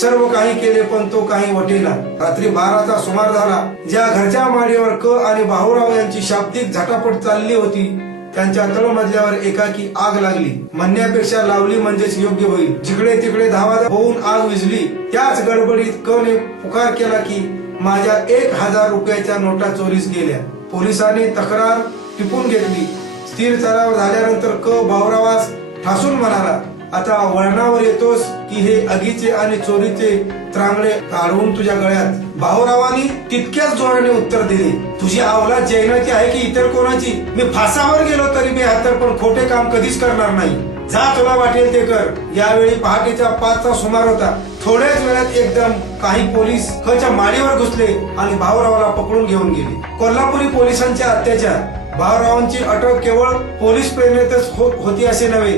सर्व काही केले पण तो काही वटेना. रात्री 12चा सुमार झाला. ज्या घरच्या माडीवर क आणि भाऊराव यांची शाब्दिक झटापट चालली होती त्यांच्या तळमजल्यावर एकाकी आग लागली. म्हणण्यापेक्षा लावली म्हणजेच योग्य होईल. जिकडे तिकडे धावा होऊन आग विझली. त्याच गडबडीत क ने पुकार केला की माझ्या 1000 रुपयाच्या नोटा चोरीस गेल्या. पोलिसांनी तक्रार टिपून घेतली. स्थिर स्तरावर झाल्यानंतर क भाऊरावास ठासून म्हणाला, आता वळणावर येतोस की हे आगीचे आणि चोरीचे त्रांगडे काढून तुझ्या गळ्यात. भाऊरावांनी तितक्याच जोराने उत्तर दिले, तुझी अवलाद जैनाची आहे की इतर कोणाची. मी फासावर गेलो तरी मी हातर पण खोटे काम कधीच करणार नाही. जा तुला वाटेल ते कर. यावेळी पहाटेच्या 5चा सुमार होता. थोड्याच वेळात एकदम काही पोलीस च्या माडीवर घुसले आणि भाऊरावाला पकडून घेऊन गेले. कोल्हापुरी पोलिसांचे अत्याचार. भाऊरावांची अटक केवळ पोलीस प्रेरणेतच होती असे नव्हे,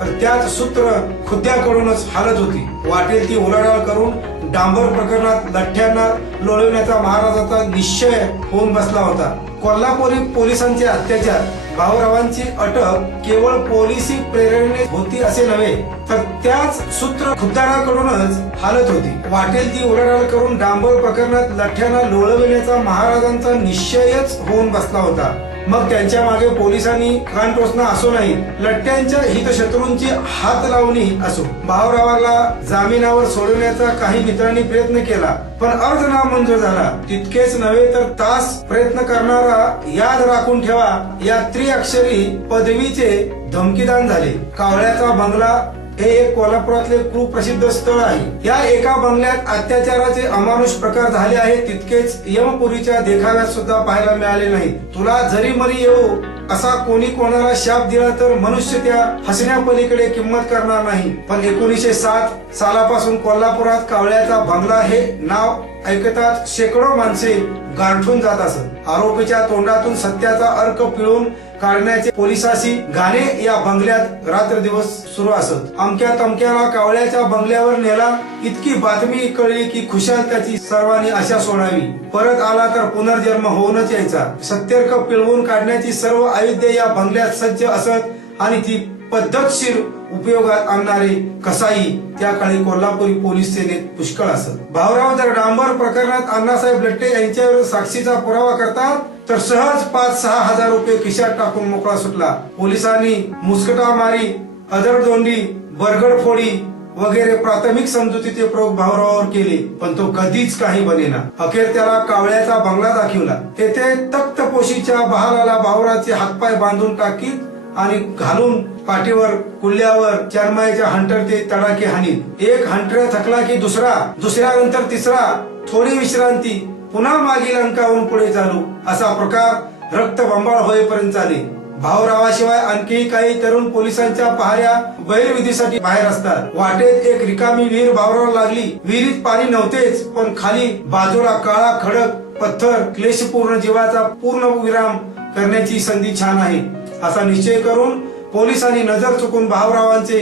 तर त्यात सूत्र खुद्याकडूनच हालत होती. वाटेल ती उलाढाल करून डांबर प्रकरणात लठ्ठ्यांना लोळविण्याचा महाराजाचा निश्चय होऊन बसला होता. कोल्हापुरी पोलिसांचे अत्याचार. भाऊरावांची अटक केवळ पोलिसी प्रेरणेने होती असे नव्हे, तर त्याच सूत्र खुद्दाराकडूनच हालत होती. वाटेल ती उलाढाल करून डांबर प्रकरणात लठ्ठ्यांना लोळविण्याचा महाराजांचा निश्चयच होऊन बसला होता. मग त्यांच्या मागे पोलिसांनी कानटोसणा असो नाही, लठ्ठ्यांच्या हितशत्रूंची हात लावणी असो. भाऊरावाला जामिनावर सोडवण्याचा काही मित्रांनी प्रयत्न केला, पण अर्ज नामंजूर झाला. तितकेच नव्हे तर तास प्रयत्न करणारा याद राखून ठेवा या त्रिअक्षरी पदवीचे धमकीदान झाले. कावळ्याचा बंगला हे एक कोल्हापुरातले कुप्रसिद्ध स्थळ आहे. या एका बंगल्यात अत्याचाराचे अमानुष प्रकार झाले आहेत, तितकेच यमपुरीच्या देखाव्यात सुद्धा पाहायला मिळाले नाही. तुला जरी मरी येऊ असा कोणी कोणाला शाप दिला तर मनुष्य त्या हसण्यापलीकडे किंमत करणार नाही. पण 1907 सालापासून कोल्हापुरात कावळ्याचा बंगला हे नाव ऐकतात शेकडो माणसे गारठून जात असत. आरोपीच्या तोंडातून सत्याचा अर्क पिळून काढण्याचे पोलिसाशी गाणे या बंगल्यात रात्र दिवस सुरू असत. अमक्या तमक्याला कावळ्याच्या बंगल्यावर नेला. इतकी बातमी कळली की खुशाल त्याची सर्वांनी आशा सोडावी. परत आला तर पुनर्जन्म होऊनच यायचा. सत्यर्क पिळवून काढण्याची सर्व आयुधे या बंगल्यात सज्ज असत आणि ती पद्धतशीर उपयोगात आणणारे कसाई त्या काळी कोल्हापुरी पोलीस सेनेत पुष्कळ असत. भाऊराव जर डांबर प्रकरणात अण्णासाहेब लठ्ठे यांच्यावर साक्षीचा पुरावा करतात तर सहज 5-6 हजार रुपये खिशात टाकून मोकळा सुटला. पोलिसांनी मुस्कटामारी, अदरदोंडी, बरगडफोडी वगैरे प्राथमिक समजुतीचे प्रयोग भाऊरावावर केले, पण तो कधीच काही बनेना. अखेर त्याला कावळ्याचा बंगला दाखवला. तेथे तख्तपोशीच्या बहालाला भाऊराचे हातपाय बांधून टाकीत आणि घालून पाठीवर कुल्ल्यावर चरमाईच्या हंटर तडाखे हानीत. एक हंटर थकला की दुसऱ्यानंतर तिसरा, थोडी विश्रांती, पुन्हा मागील अंकावरून पुढे चालू, असा प्रकार रक्तबंबाळ होईपर्यंत चाले. भाऊरावाशिवाय आणखी काही तरुण पोलिसांच्या पहाऱ्या बैलविधीसाठी बाहेर असतात. वाटेत एक रिकामी विहीर भाऊरावाला लागली. विहिरीत पाणी नव्हतेच, पण खाली बाजूला काळा खडक पत्थर, क्लेशपूर्ण जीवाचा पूर्ण विराम करण्याची संधी छान आहे असा निश्चय करून पोलिसांनी नजर चुकून भाऊरावांचे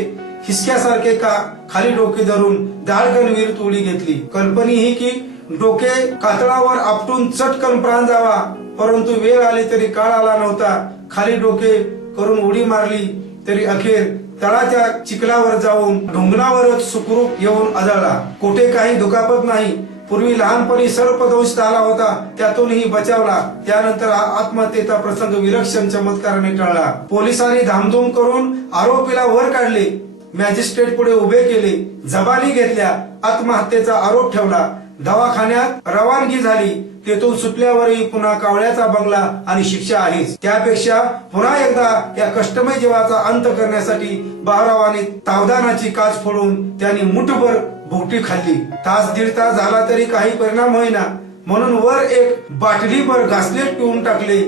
हिसक्यासारखे खाली डोके धरून दाळगण विहीर उडी घेतली. कल्पनी ही की डोके कातळावर आपटून चटकन प्राण जावा, परंतु वेळ आली तरी काळ आला नव्हता. खाली डोके करून उडी मारली तरी अखेर तळाच्या चिखलावर जाऊन ढोंगणावरच सुखरूप येऊन आदळला. कुठे काही दुखापत नाही. पूर्वी लहानपणी सर्पदंश आला होता, त्यातूनही बचावला. त्यानंतर आत्महत्येचा प्रसंग विलक्षण चमत्काराने टळला. पोलिसांनी धामधूम करून आरोपीला वर काढले, मॅजिस्ट्रेट पुढे उभे केले, जबानी घेतल्या, आत्महत्येचा आरोप ठेवला. दवाखान्यात रवानगी झाली. तेथून सुटल्यावरही पुन्हा कावळ्याचा बंगला आणि शिक्षा आहेच. त्यापेक्षा पुन्हा एकदा या कष्टमय जीवाचा अंत करण्यासाठी भाऊरावांनी तावदानाची काच फोडून त्यांनी मुठभर भोवटी खाल्ली. तास दीड तास झाला तरी काही परिणाम होईना, म्हणून वर एक बाटलीभर घासलेट पिऊन टाकले,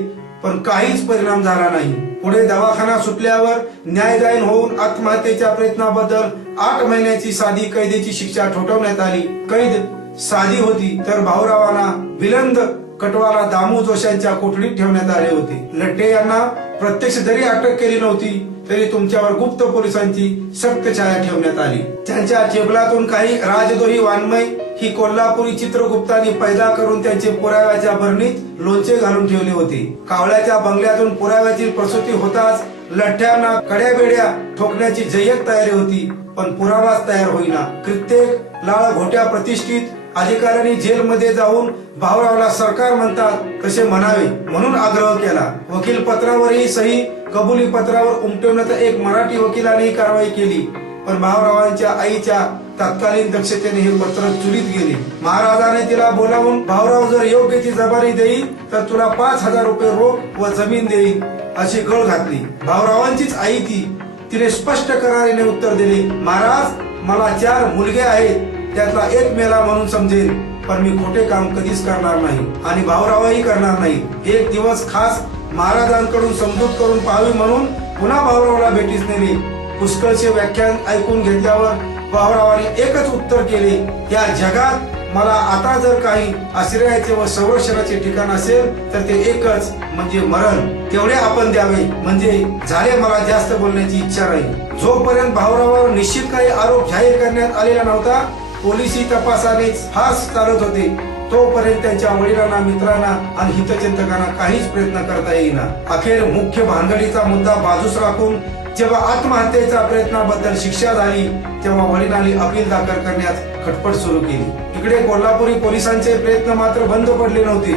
पण काहीच परिणाम झाला नाही. पुढे दवाखाना सुटल्यावर न्यायदान होऊन आत्महत्येच्या प्रयत्नाबद्दल 8 महिन्याची साधी कैदेची शिक्षा ठोठावण्यात आली. कैद साधी होती, तर भाऊरावांना विलंद कटवाला दामू जोशांच्या कोठडीत ठेवण्यात आले होते. लठ्ठे यांना प्रत्यक्ष जरी अटक केली नव्हती तरी तुमच्यावर गुप्त पोलिसांची सक्त छाया ठेवण्यात आली. त्यांच्या चेबलातून काही राजद्रोही वाङ्मय ही कोल्हापुरी चित्रगुप्तांनी पैदा करून त्यांचे पुराव्याच्या भरणीत लोणचे घालून ठेवले होते. कावळ्याच्या बंगल्यातून पुराव्याची प्रसूती होताच लठ्ठ्यांना कड्याबेड्या ठोकण्याची जय्यत तयारी होती, पण पुरावाच तयार होईना. कित्येक लाळ घोट्या प्रतिष्ठित अधिकाऱ्यांनी जेलमध्ये जाऊन भाऊरावला सरकार म्हणतात तसे म्हणावे म्हणून आग्रह केला. वकील पत्रावरही सही, कबुली पत्रावर उमटवण्याचा एक मराठी वकिलाने कारवाई केली, पण भाऊरावांच्या आईच्या तत्कालीन दक्षतेने हे पत्र चुलीत गेले. महाराजाने तिला बोलावून भाऊराव जर योग्य ती जबानी देईल तर तुला 5,000 रुपये रोख व जमीन देईल अशी गळ घातली. भाऊरावांचीच आई ती. तिने स्पष्ट करारीने उत्तर दिले, महाराज मला 4 मुलगे आहेत, त्यातला एक मेला म्हणून समजेल, पण मी खोटे काम कधीच करणार नाही आणि भाऊरावही करणार नाही. एक दिवस खास महाराजांकडून समजूत करून पाहावी म्हणून पुन्हा भाऊरावला भेटीस नेले. पुष्कळचे व्याख्यान ऐकून घेतल्यावर भाऊरावांनी एकच उत्तर केले, या जगात मला आता जर काही आश्रयाचे व संरक्षणाचे ठिकाण असेल तर ते एकच म्हणजे मरण, तेवढे आपण द्यावे, म्हणजे झाले, मला जास्त बोलण्याची इच्छा नाही. जोपर्यंत भाऊरावांवर निश्चित काही आरोप जाहीर करण्यात आलेला नव्हता, पोलिसी तपासानेच फास चालत होते, तोपर्यंत त्यांच्या वडिलांना, मित्रांना आणि हितचिंतकांना काहीच प्रयत्न करता येईना. अखेर मुख्य भानगडीचा मुद्दा बाजूस राखून जेव्हा आत्महत्येच्या प्रयत्नाबद्दल शिक्षा झाली, तेव्हा वडिलांनी अपील दाखल करण्यास खटपट सुरू केली. इकडे कोल्हापुरी पोलिसांचे प्रयत्न मात्र बंद पडले नव्हते.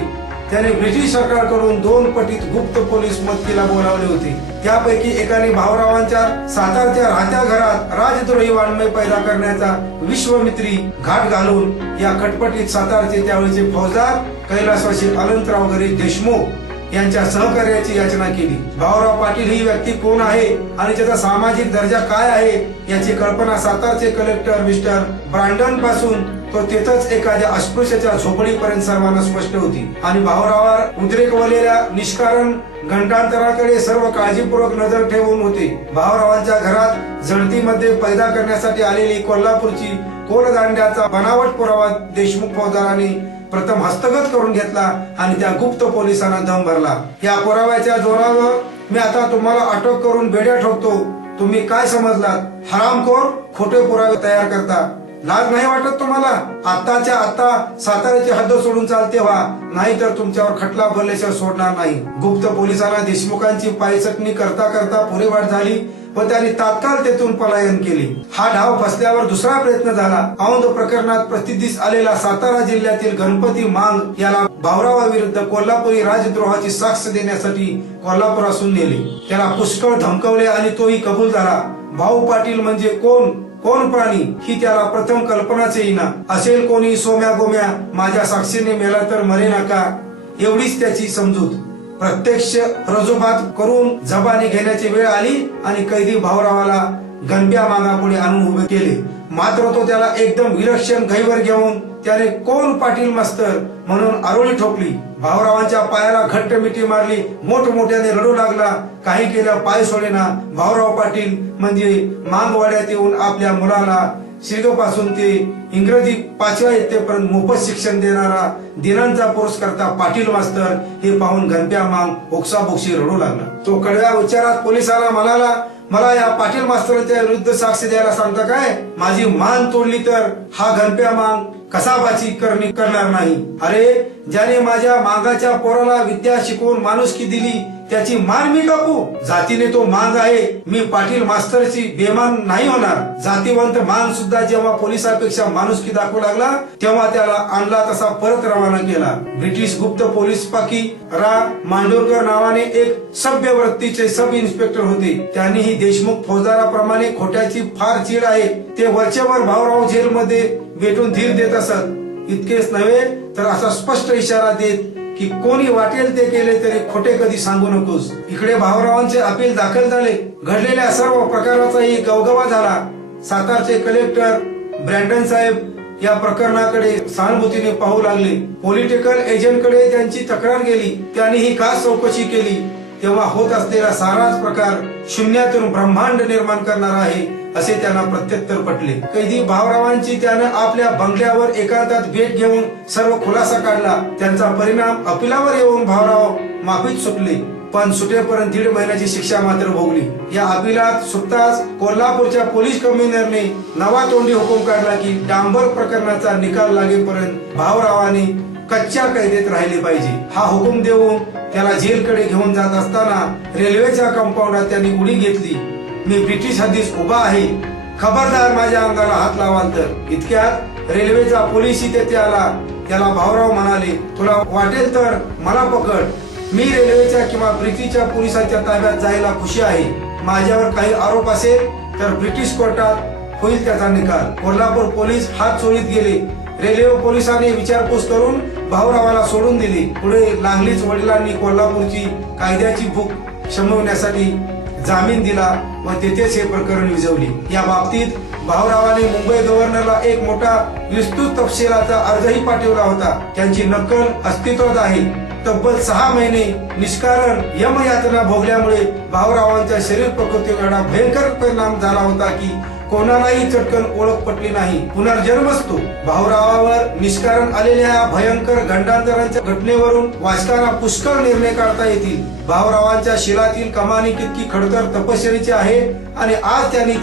त्याने ब्रिटिश सरकारकडून 2 पटीत गुप्त पोलीस मदतीला बोलावले होते. त्यापैकी एकाने भाऊरावांच्या सातारच्या राहत्या घरात राजद्रोही वाङ्मय पैदा करण्याचा विश्वमित्री घाट घालून या खटपटीत सातारचे त्यावेळेचे फौजदार कैलासवासी अनंतराव गणेश देशमुख यांच्या सहकार्याची याचना केली. भाऊराव पाटील ही व्यक्ती कोण आहे आणि त्याचा सामाजिक दर्जा काय आहे याची कल्पना सातारचे कलेक्टर मिस्टर ब्रँडन पासून तो तेथच एखाद्या अस्पृश्याच्या झोपडीपर्यंत सर्वांना स्पष्ट होती. आणि भाऊरावावर उद्रेकवलेल्या निष्कारण घंटांतराकडे सर्व काळजीपूर्वक नजर ठेवून होते. भाऊरावांच्या घरात जळतीमध्ये पैदा करण्यासाठी आलेली कोल्हापूरची कोलदांड्याचा बनावट पुरावा देशमुख फौजदारांनी प्रथम हस्तगत करून घेतला आणि त्या गुप्त पोलिसांना दम भरला. या पुराव्याच्या जोरावर मी आता तुम्हाला अटक करून बेड्या ठोकतो. तुम्ही काय समजलात? हरामखोर, खोटे पुरावे तयार करता. लाज नाही वाटत तुम्हाला? आत्ताच्या आत्ता साताऱ्याची हद्द सोडून चालते व्हा, नाहीतर तुमच्यावर खटला भरल्याशिवाय सोडणार नाही. गुप्त पोलिसांना देशमुखांची पायचटणी करता करता पुरे वाट झाली व त्यांनी तात्काळ तेथून पलायन केले. हा डाव फसल्यावर दुसरा प्रयत्न झाला. औंध प्रकरणात प्रसिद्धीस आलेला सातारा जिल्ह्यातील गणपती मांग याला भाऊरावाविरुद्ध कोल्हापुरी राजद्रोहाची साक्ष देण्यासाठी कोल्हापुरातून नेले. त्याला पुष्कळ धमकवले आणि तोही कबूल झाला. भाऊ पाटील म्हणजे कोण प्राणी ही त्याला प्रथम कल्पनाच येईना. असेल कोणी सोम्या गोम्या, माझ्या साक्षीने मेला तर मरे नका, एवढीच त्याची समजूत. प्रत्यक्ष रजोबात करून जबानी घेण्याची वेळ आली आणि कैदी भाऊरावाला गणप्या मागापुढे आणून उभे केले. मात्र तो त्याला एकदम विलक्षण घाईवर घेऊन त्याने कोण पाटील मास्तर म्हणून आरोळी ठोकली. भाऊरावांच्या पायाला घट्ट मिठी मारली. मोठमोठ्याने रडू लागला. काही केलं पाय सोडेना. भाऊराव पाटील म्हणजे मांगवाड्यात येऊन आपल्या मुलाला शिर्गपासून ते इंग्रजी 5व्या इयत्तेपर्यंत मोफत शिक्षण देणारा दिनांचा पुरस्कर्ता पाटील मास्तर हे पाहून गणप्या मांग ओक्साबोक्शी रडू लागला. तो कडव्या उच्चारात पोलिसाला म्हणाला, मला या पाटील मास्तरांच्या विरुद्ध साक्ष द्यायला सांगता काय? माझी मान तोडली तर हा गणप्या मांग कसाबाची करणी करणार नाही. अरे, ज्याने माझ्या मागाच्या पोराला विद्या शिकवून माणुसकी दिली त्याची मान मी कापू? जातीने तो मांग आहे, मी पाटील मास्तरची बेमान नाही होणार. जातीवंत मांग सुद्धा जेव्हा पोलिसापेक्षा माणुसकी दाखवू लागला तेव्हा त्याला आणला तसा परत रवाना केला. ब्रिटिश गुप्त पोलीस पाकी रा मांडोरकर नावाने एक सभ्य वृत्तीचे सब इन्स्पेक्टर होते. त्यांनीही देशमुख फौजदाराप्रमाणे खोट्याची फार चीड आहे. ते वरचेवर भाऊराव जेलमध्ये भेटून धीर देत असत. इतकेच नव्हे तर असा स्पष्ट इशारा देत की कोणी वाटेल ते केले तरी खोटे कधी सांगू नकोस. इकडे भाऊरावांचे अपील दाखल झाले. घडलेल्या सर्व प्रकाराचाही गवगवा झाला. सातारचे कलेक्टर ब्रँडन साहेब या प्रकरणाकडे सहानुभूतीने पाहू लागले. पॉलिटिकल एजंटकडे त्यांची तक्रार गेली. त्यांनी ही खास चौकशी केली. तेव्हा होत असलेला साराच प्रकार शून्यातून ब्रह्मांड निर्माण करणार आहे असे त्यांना प्रत्युत्तर पटले. कैदी भाऊरावांची त्यानं आपल्या बंगल्यावर एकांतात भेट घेऊन सर्व खुलासा काढला. त्यांचा परिणाम अपिलावर येऊन भाऊराव माफीत सुटले, पण सुटेपर्यंत 1.5 महिन्याची शिक्षा मात्र भोगली. या अपिलात सुटताच कोल्हापूरच्या पोलीस कमिशनरने नवा तोंडी हुकूम काढला की डांबर प्रकरणाचा निकाल लागेपर्यंत भाऊरावांनी कच्च्या कैदेत राहिले पाहिजे. हा हुकूम देऊन त्याला जेलकडे घेऊन जात असताना रेल्वेच्या कंपाऊंडात त्यांनी उडी घेतली. मी ब्रिटिश हद्दीत उभा आहे, खबरदार माझ्या अंगाला हात लावाल तर. इतक्यात रेल्वेचा पोलीसही तेथे आला. त्याला भाऊराव म्हणाले, तुला वाटेल तर मला पकड, मी रेल्वेच्या किंवा ब्रिटिशच्या पोलिसांच्या ताब्यात जायला खुशी आहे. माझ्यावर काही आरोप असेल तर ब्रिटिश कोर्टात होईल त्याचा निकाल. कोल्हापूर पोलीस हात चोळीत गेले. रेल्वे पोलिसांनी विचारपूस करून भाऊरावाला सोडून दिले. पुढे लागलीच वडिलांनी कोल्हापूरची कायद्याची भूक शमवण्यासाठी जामीन दिला व तेथेच हे प्रकरण विझवले. या बाबतीत भाऊरावाने मुंबई गव्हर्नरला एक मोठा विस्तृत तपशिलाचा अर्जही पाठवला होता. त्यांची नक्कल अस्तित्वात आहे. तब्बल 6 महिने निष्कारण यमयातना भोगल्यामुळे भाऊरावांच्या शरीर प्रकृतीवर एवढा भयंकर परिणाम झाला होता की कोणालाही चटकन ओळख पटली नाही. पुनर्जन्मच तो. भाऊरावावर निष्कारण आलेल्या भयंकर गंडांतरांच्या घटनेवरून वाचकांना पुष्कळ निर्णय काढता येतील. भाऊरावांच्या शिलातील कमानी कितकी खडतर तपश्चर्येची आहे आणि आज त्यांनी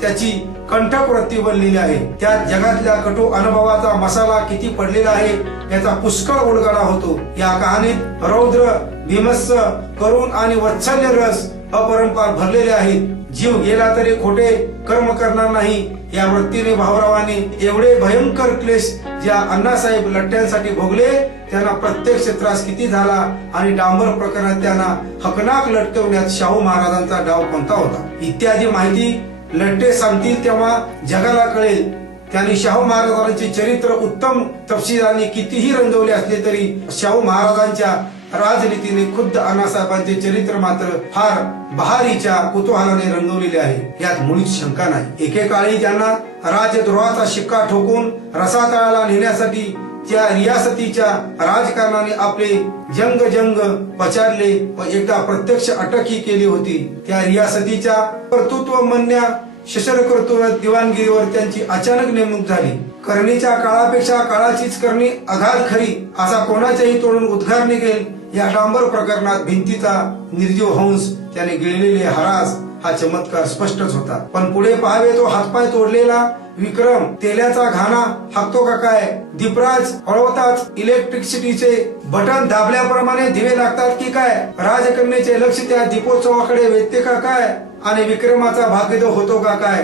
त्याची कंठक वृत्ती बनलेली आहे. त्यात जगातल्या कटू अनुभवाचा मसाला किती पडलेला आहे याचा पुष्कळ उलगडा होतो. या कहाणीत रौद्र, भीमस्स, करुण आणि वात्सल्य रस अपरंपार भरलेले आहेत. जीव गेला तरी खोटे कर्म करणार नाही या वृत्तीने भाऊरावांनी एवढे भयंकर क्लेश ज्या अण्णासाहेब लठ्ठ्यांसाठी भोगले त्यांना प्रत्यक्ष त्रास किती झाला आणि डांबर प्रकरणात त्यांना हकनाक लटकवण्यात शाहू महाराजांचा डाव कोणता होता इत्यादी माहिती लठ्ठे सांगतील तेव्हा जगाला कळेल. त्यांनी शाहू महाराजांचे चरित्र उत्तम तपशीलांनी कितीही रंगवले असले तरी शाहू महाराजांच्या राजनीतीने खुद्द अण्णासाहेबांचे चरित्र मात्र फार बहारीच्या कुतूहलाने रंगवलेले आहे यात मुळीच शंका नाही. एकेकाळी त्यांना राजद्रोहाचा शिक्का ठोकून रसातळाला नेण्यासाठी त्या रियासतीच्या राजकारणाने आपले जंग पछाडले व एकदा प्रत्यक्ष अटकही केली होती. त्या रियासतीच्या कर्तृत्व म्हणण्या सशस्त्र दिवाणगिरीवर त्यांची अचानक नेमणूक झाली. करणीच्या काळापेक्षा काळाचीच करणी अगाध खरी असा कोणाच्याही तोडून उद्गार निघेल या डांबर प्रकरणात भिंतीचा निर्जीव हंस त्याने गिळलेले हरास हा चमत्कार स्पष्टच होता. पण पुढे पाहावे तो हातपाय तोडलेला विक्रम तेल्याचा घाणा हाकतो का काय. दीपराज अळवताच इलेक्ट्रिसिटीचे बटन दाबल्याप्रमाणे दिवे लागतात की काय. राजकन्येचे लक्ष त्या दीपोत्सवाकडे वेधते का काय आणि विक्रमाचा भाग्यदो होतो का काय.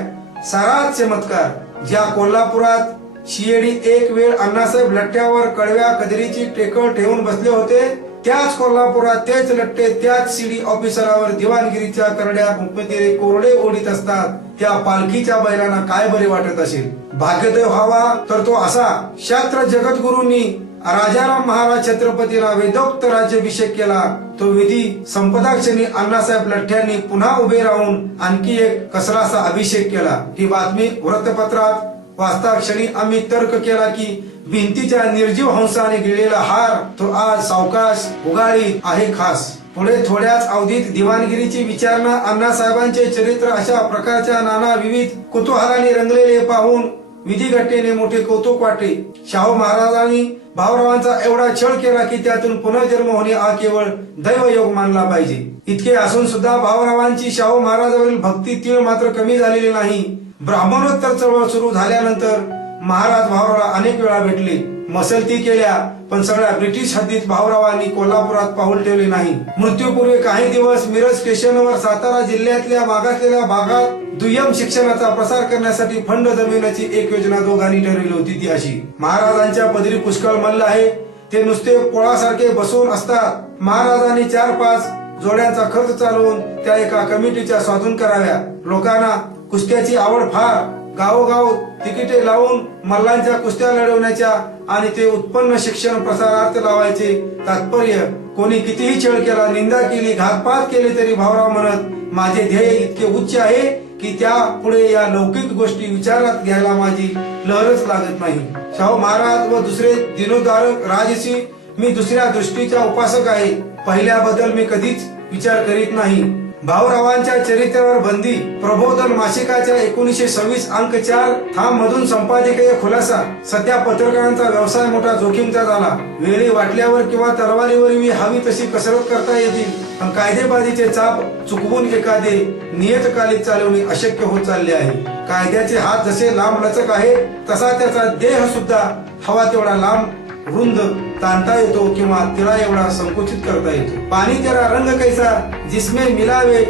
साराच चमत्कार. ज्या कोल्हापुरात शियेडी एक वेळ अण्णासाहेब लठ्ठ्यावर कडव्या कदरीची टेकळ ठेवून बसले होते त्याच कोल्हापुरात तेच लठ्ठे त्याच सीडी ऑफिसरावर दिवाणगिरीच्या करड्या कुंपतीने कोरडे ओढीत असतात. त्या पालखीच्या बैलांना काय बरे वाटत असेल. भाग्योदय व्हावा तर तो असा. शास्त्र जगद्गुरूंनी राजाराम महाराज छत्रपतीला वेदोक्त राज्याभिषेक केला. तो विधी संपदाक्षणी अण्णासाहेब लठ्ठ्यांनी पुन्हा उभे राहून आणखी एक कसरासा अभिषेक केला. ही बातमी वृत्तपत्रात वाचता क्षणी आम्ही तर्क केला की भिंतीच्या निर्जीव हंसाने गिळलेला हार तो आज सावकाश उगाळी आहे खास. पुढे थोड्याच अवधीत दिवाणगिरीची विचारणा अण्णासाहेबांचे चरित्र अशा प्रकारच्या नाना विविध कुतूहलाने रंगलेले पाहून विधिघटनेने मोठे कौतुक वाटले. शाहू महाराजांनी भाऊरावांचा एवढा छळ केला की त्यातून पुनर्जन्म होणे हा केवळ दैवयोग मानला पाहिजे. इतके असून सुद्धा भाऊरावांची शाहू महाराजांवरील भक्ती तीळ मात्र कमी झालेली नाही. ब्राह्मणोत्तर चळवळ सुरू झाल्यानंतर महाराज भाऊरावाला अनेक वेळा भेटले, मसलती केल्या, पण सगळ्या ब्रिटिश हद्दीत भाऊरावांनी कोल्हापुरात पाऊल ठेवले नाही. मृत्यूपूर्वी काही दिवस मिरज स्टेशनवर सातारा जिल्ह्यातल्या मागासलेल्या भागात दुय्यम शिक्षणाचा प्रसार करण्यासाठी फंड जमिनीची एक योजना दोघांनी ठरवली होती. ती अशी. महाराजांच्या पदरी पुष्कळ मल्ल आहे. ते नुसते पोळासारखे बसून असतात. महाराजांनी 4-5 जोड्यांचा खर्च चालवून त्या एका कमिटीच्या स्वाधीन कराव्या. लोकांना कुस्त्याची आवड फार. गावोगाव तिकिटे लावून मल्लांच्या कुस्त्या लढवण्याच्या आणि ते उत्पन्न शिक्षण प्रसारार्थ लावायचे. तात्पर्य कोणी कितीही छळ केला, निंदा केली, घातपात केली तरी भाऊराव म्हणत माझे ध्येय इतके उच्च आहे की त्या पुढे या लौकिक गोष्टी विचारात घ्यायला माझी लहरच लागत नाही. शाहू महाराज व दुसरे दिनोदारक राजसी मी दुसऱ्या दृष्टीचा उपासक आहे. पहिल्याबद्दल मी कधीच विचार करीत नाही. भाऊरावांच्या चरित्रावर बंदी. प्रबोधन मासिकाच्या 1926 अंक 4 थांब मधून संपादकीय खुलासा. सध्या पत्रकारांचा व्यवसाय मोठा जोखीमचा झाला. वेळी वाटल्यावर किंवा तलवारीवर हवी तशी कसरत करता येतील, पण कायदेबाजीचे चाप चुकवून एखादे नियतकालिक चालवणे अशक्य होत चालले आहे. कायद्याचे हात जसे लांब लचक आहे तसा त्याचा देह सुद्धा हवा तेवढा लांब रुंद ताणता येतो किंवा तिला एवढा संकुचित करता येतो. पाणी तेरा रंग कैसा जिसमे मिलावे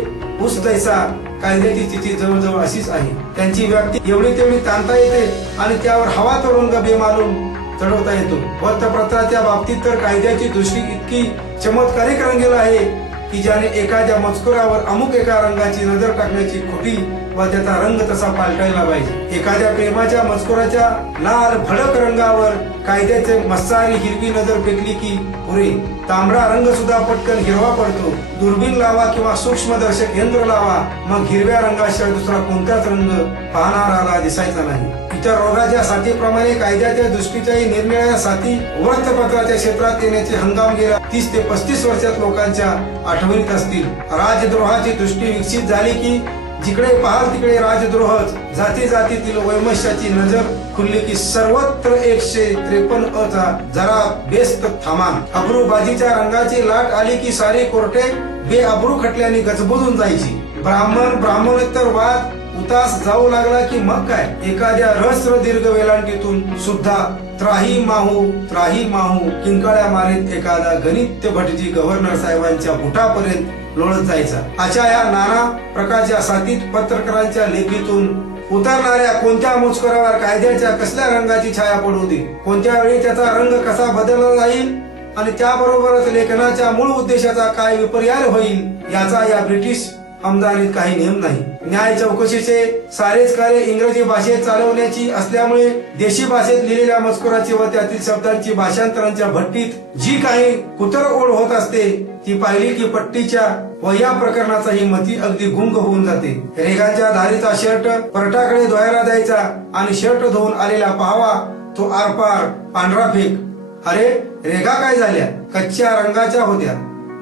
उस तैसा. कायद्याची स्थिती जवळजवळ अशीच आहे. त्यांची व्याप्ती एवढी तेवढी ताणता येते आणि त्यावर हवा तो रंग बेमालूम चढवता येतो. वृत्तपत्राच्या बाबतीत तर कायद्याची दृष्टी इतकी चमत्कारिक रंगेल आहे की ज्याने एखाद्या मजकुरावर अमुक एका रंगाची नजर टाकण्याची खोटी व त्याचा रंग तसा पालटायला पाहिजे. एखाद्या प्रेमाच्या मजकुराच्या लाल भडक रंगावर कायद्याचे मस्सारी हिरवी नजर फेकली की पुरे. तांबडा रंग सुद्धा पटकन हिरवा पडतो. दुर्बीण लावा किंवा सूक्ष्मदर्शक यंत्र लावा, मग हिरव्या रंगाशिवाय दुसरा कोणताच रंग पाहणाराला दिसायचा नाही. इतर रोगाच्या साथीप्रमाणे कायद्याच्या दृष्टीच्याही निरनिराळ्या साथी वृत्तपत्राच्या क्षेत्रात येण्याचे हंगाम गेला. 30 ते 35 वर्षात लोकांच्या आठवणीत असतील. राजद्रोहाची दृष्टी विकसित झाली की जिकडे पाहाल तिकडे राजद्रोहच. जाती जातीतील वैमनस्याची नजर खुलली की सर्वत्र 153 अचा जरा बेस्त थमान. अब्रूबाजीच्या रंगाची लाट आली की सारी कोर्टे बेअब्रू खटल्याने गजबजून जायची. ब्राह्मणोत्तर वाद उतास जाऊ लागला की मग काय, एखाद्या रहस्र दीर्घ वेलांटीतून सुद्धा त्राही माहू किंकाळ्या मारीत एखादा गणित भटजी गव्हर्नर साहेबांच्या बुटापर्यंत लोळत जायचा. अशा या नाना प्रकारच्या साथीत पत्रकारांच्या लेखीतून उतरणाऱ्या कोणत्या मुस्कुरावर कायद्याच्या कसल्या रंगाची छाया पडू दे, कोणत्या वेळी त्याचा रंग कसा बदलला जाईल आणि त्याबरोबरच लेखनाच्या मूळ उद्देशाचा काय विपर्याय होईल याचा या ब्रिटिश आमदानीत काही नियम नाही. न्याय चौकशीचे सारेच कार्य इंग्रजी भाषेत चालवण्याची असल्यामुळे देशी भाषेत लिहिलेल्या मजकुराची व त्यातील शब्दांची भाषांतरांच्या भट्टीत जी काही कुतरओढ होत असते ती पाहिली की पट्टीच्या व या प्रकरणाचाही मती अगदी गुंग होऊन जाते. रेगाच्या धारीचा शर्ट परटाकडे धुवायला द्यायचा आणि शर्ट धुवून आलेला पाहावा तो आरपार पांढरा फेक. अरे रेगा काय झाल्या, कच्च्या रंगाच्या होत्या,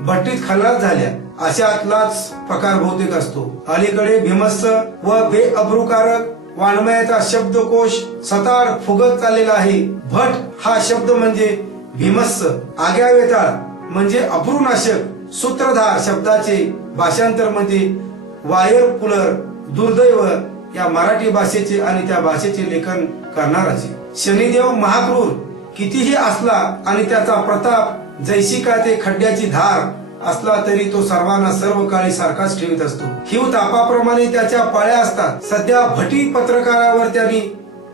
भट्टीत खल्लास झाल्या, अशातलाच प्रकार बहुतेक असतो. अलीकडे भीमस्स व बेअब्रूकारक वाङ्मयाचा शब्दकोश सताड फुगत चाललेला आहे. भट हा शब्द म्हणजे भीमस्स, आग्या वेताळ म्हणजे अब्रूनाशक, सूत्रधार शब्दाचे भाषांतर म्हणजे वायर पुलर. दुर्दैव या मराठी भाषेचे आणि त्या भाषेचे लेखन करणाराचे. शनिदेव महाक्रूर कितीही असला आणि त्याचा प्रताप जैशी का ते खड्ड्याची धार असला तरी तो सर्वांना सर्व काळी सारखाच ठेवीत असतो. हिव तापाप्रमाणे त्याच्या पाळ्या असतात. सध्या भटी पत्रकारावर त्यांनी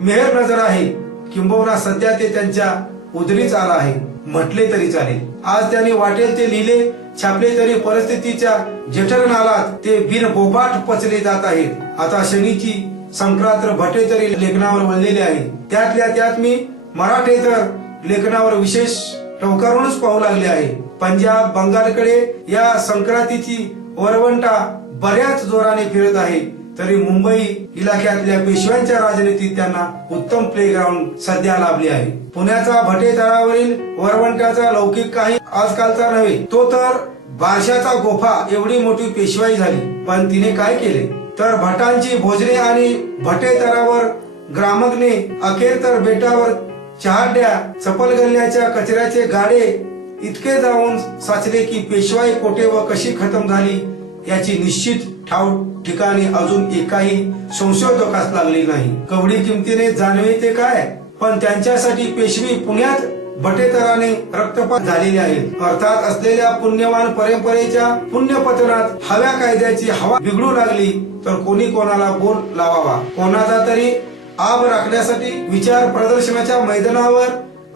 मेहर नजर आहे, किंबहुना सध्या ते त्यांच्या उदरीच आला आहे म्हटले तरी चालेल. आज त्यांनी वाटेल ते लिहिले छापले तरी परिस्थितीच्या जठरनालात ते बिनबोबाट पचले जात आहेत. आता शनीची संक्रांत भटे तरी लेखनावर वळलेले आहे. त्यातल्या त्यात मी मराठेतर लेखनावर विशेष टवकारूनच पाहू लागले आहे. पंजाब बंगालकडे या संक्रांतीची वरवंटा बऱ्याच जोराने फिरत आहे, तरी मुंबई इलाख्यातल्या पेशव्यांच्या राजनीतीत त्यांना उत्तम प्लेग्राऊंड सध्या लाभले आहे. पुण्याचा भटे तळावरील वरवंट्याचा लौकिक काही आजकालचा नव्हे, तो तर बारशाचा गोफा एवढी मोठी पेशवाई झाली. पण तिने काय केले तर भटांची भोजने आणि भटे तळावर ग्रामकने अखेर तर बेटावर चहाड्या चपल गल्ल्याच्या कचऱ्याचे गाडे इतके जाऊन साचले की पेशवाई कोठे व कशी खतम झाली याची निश्चित ठाव ठिकाणी अजून एकाही संशोधकास लागली नाही. कवडी किमतीने जाणवे ते काय, पण त्यांच्यासाठी पेशवी पुण्यात भटेतराने रक्तपात झालेले आहेत. अर्थात असलेल्या पुण्यवान परंपरेच्या पुण्यपतनात हव्या कायद्याची हवा बिघडू लागली तर कोणी कोणाला बोल लावावा. कोणाचा तरी आब राखण्यासाठी विचार प्रदर्शनाच्या मैदानावर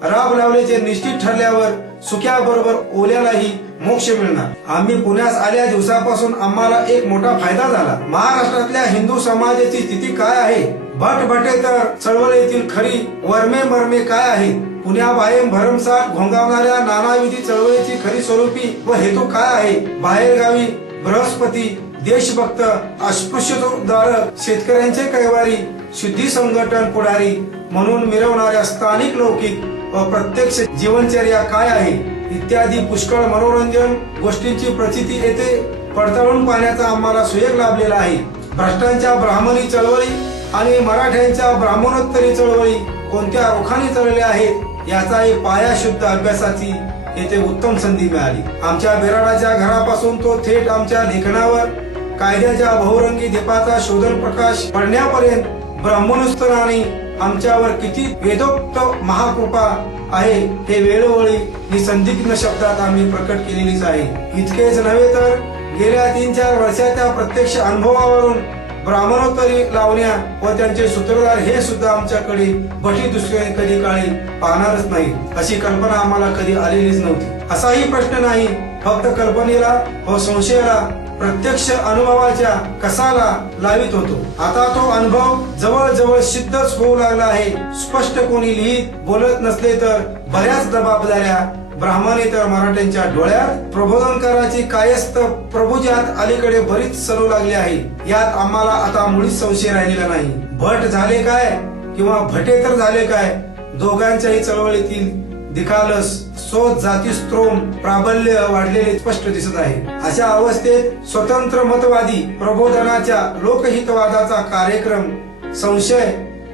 राब लावल्याचे निश्चित ठरल्यावर सुक्या बरोबर ओल्यालाही मोक्ष मिळणार. आम्ही पुण्यास आल्या दिवसापासून आम्हाला एक मोठा फायदा झाला. महाराष्ट्रातल्या हिंदू समाजाची स्थिती काय आहे, भटभटेतर चळवळीतील खरी वर्मे मर्मे काय आहे, पुण्याबाहेर भरमसाठ घोंगावणाऱ्या नानाविधी चळवळीची खरी स्वरूपी व हेतू काय आहे, बाहेरगावी बृहस्पती देशभक्त अस्पृश्योद्धारक शेतकऱ्यांचे कैवारी शुद्धी संघटन पुढारी म्हणून मिरवणाऱ्या स्थानिक लौकिक व प्रत्यक्ष जीवनचर्या काय आहे इत्यादी पुष्कळ मनोरंजन गोष्टींची प्रचिती येथे पडताळून पाहण्याचा आम्हाला सुयोग लाभलेला आहे. भ्रष्टांच्या ब्राह्मणी चळवळी आणि मराठ्यांच्या ब्राह्मणोत्तरी चळवळी कोणत्या रोखाने चालल्या आहेत याचा एक पायाशुद्ध अभ्यासाची येथे उत्तम संधी मिळाली. आमच्या बेराडाच्या घरापासून तो थेट आमच्या लेखनावर कायद्याच्या बहुरंगी दीपाचा शोधन प्रकाश पडण्यापर्यंत ब्राह्मणोत्तराने आमच्यावर किती वेदोक्त महाकृपा आहे हे वेळोवेळी निसंदिग्ध शब्दात आम्ही प्रकट केलेलीच आहे. इतकेच नव्हे तर गेल्या 3-4 वर्षाच्या प्रत्यक्ष अनुभवावरून ब्राह्मणोत्तरी लावण्या व त्यांचे सूत्रधार हे सुद्धा आमच्याकडे भटी दृष्टीने कधी काळी पाहणारच नाही अशी कल्पना आम्हाला कधी आलेलीच नव्हती. असाही प्रश्न नाही, फक्त कल्पनेला व संशयाला प्रत्यक्ष अनुभवाच्या कसाला लावित होतो. आता तो अनुभव जवळजवळ सिद्धच होऊ लागला आहे. स्पष्ट कोणी लिहित बोलत नसले तर बऱ्याच जबाबदाऱ्या ब्राह्मणेतर मराठ्यांच्या डोळ्यात प्रबोधनकाराची कायस्थ प्रभुजात अलीकडे बरीच सरू लागली आहे. यात आम्हाला आता मुळीच संशय राहिलेला नाही. भट झाले काय किंवा भटेतर झाले काय, दोघांच्याही चळवळीतील दिखालस शोध जाती स्त्रोम प्राबल्य वाढलेले स्पष्ट दिसत आहे। अशा अवस्थेत स्वतंत्र मतवादी प्रबोधनाच्या लोकहितवादाचा कार्यक्रम संशय,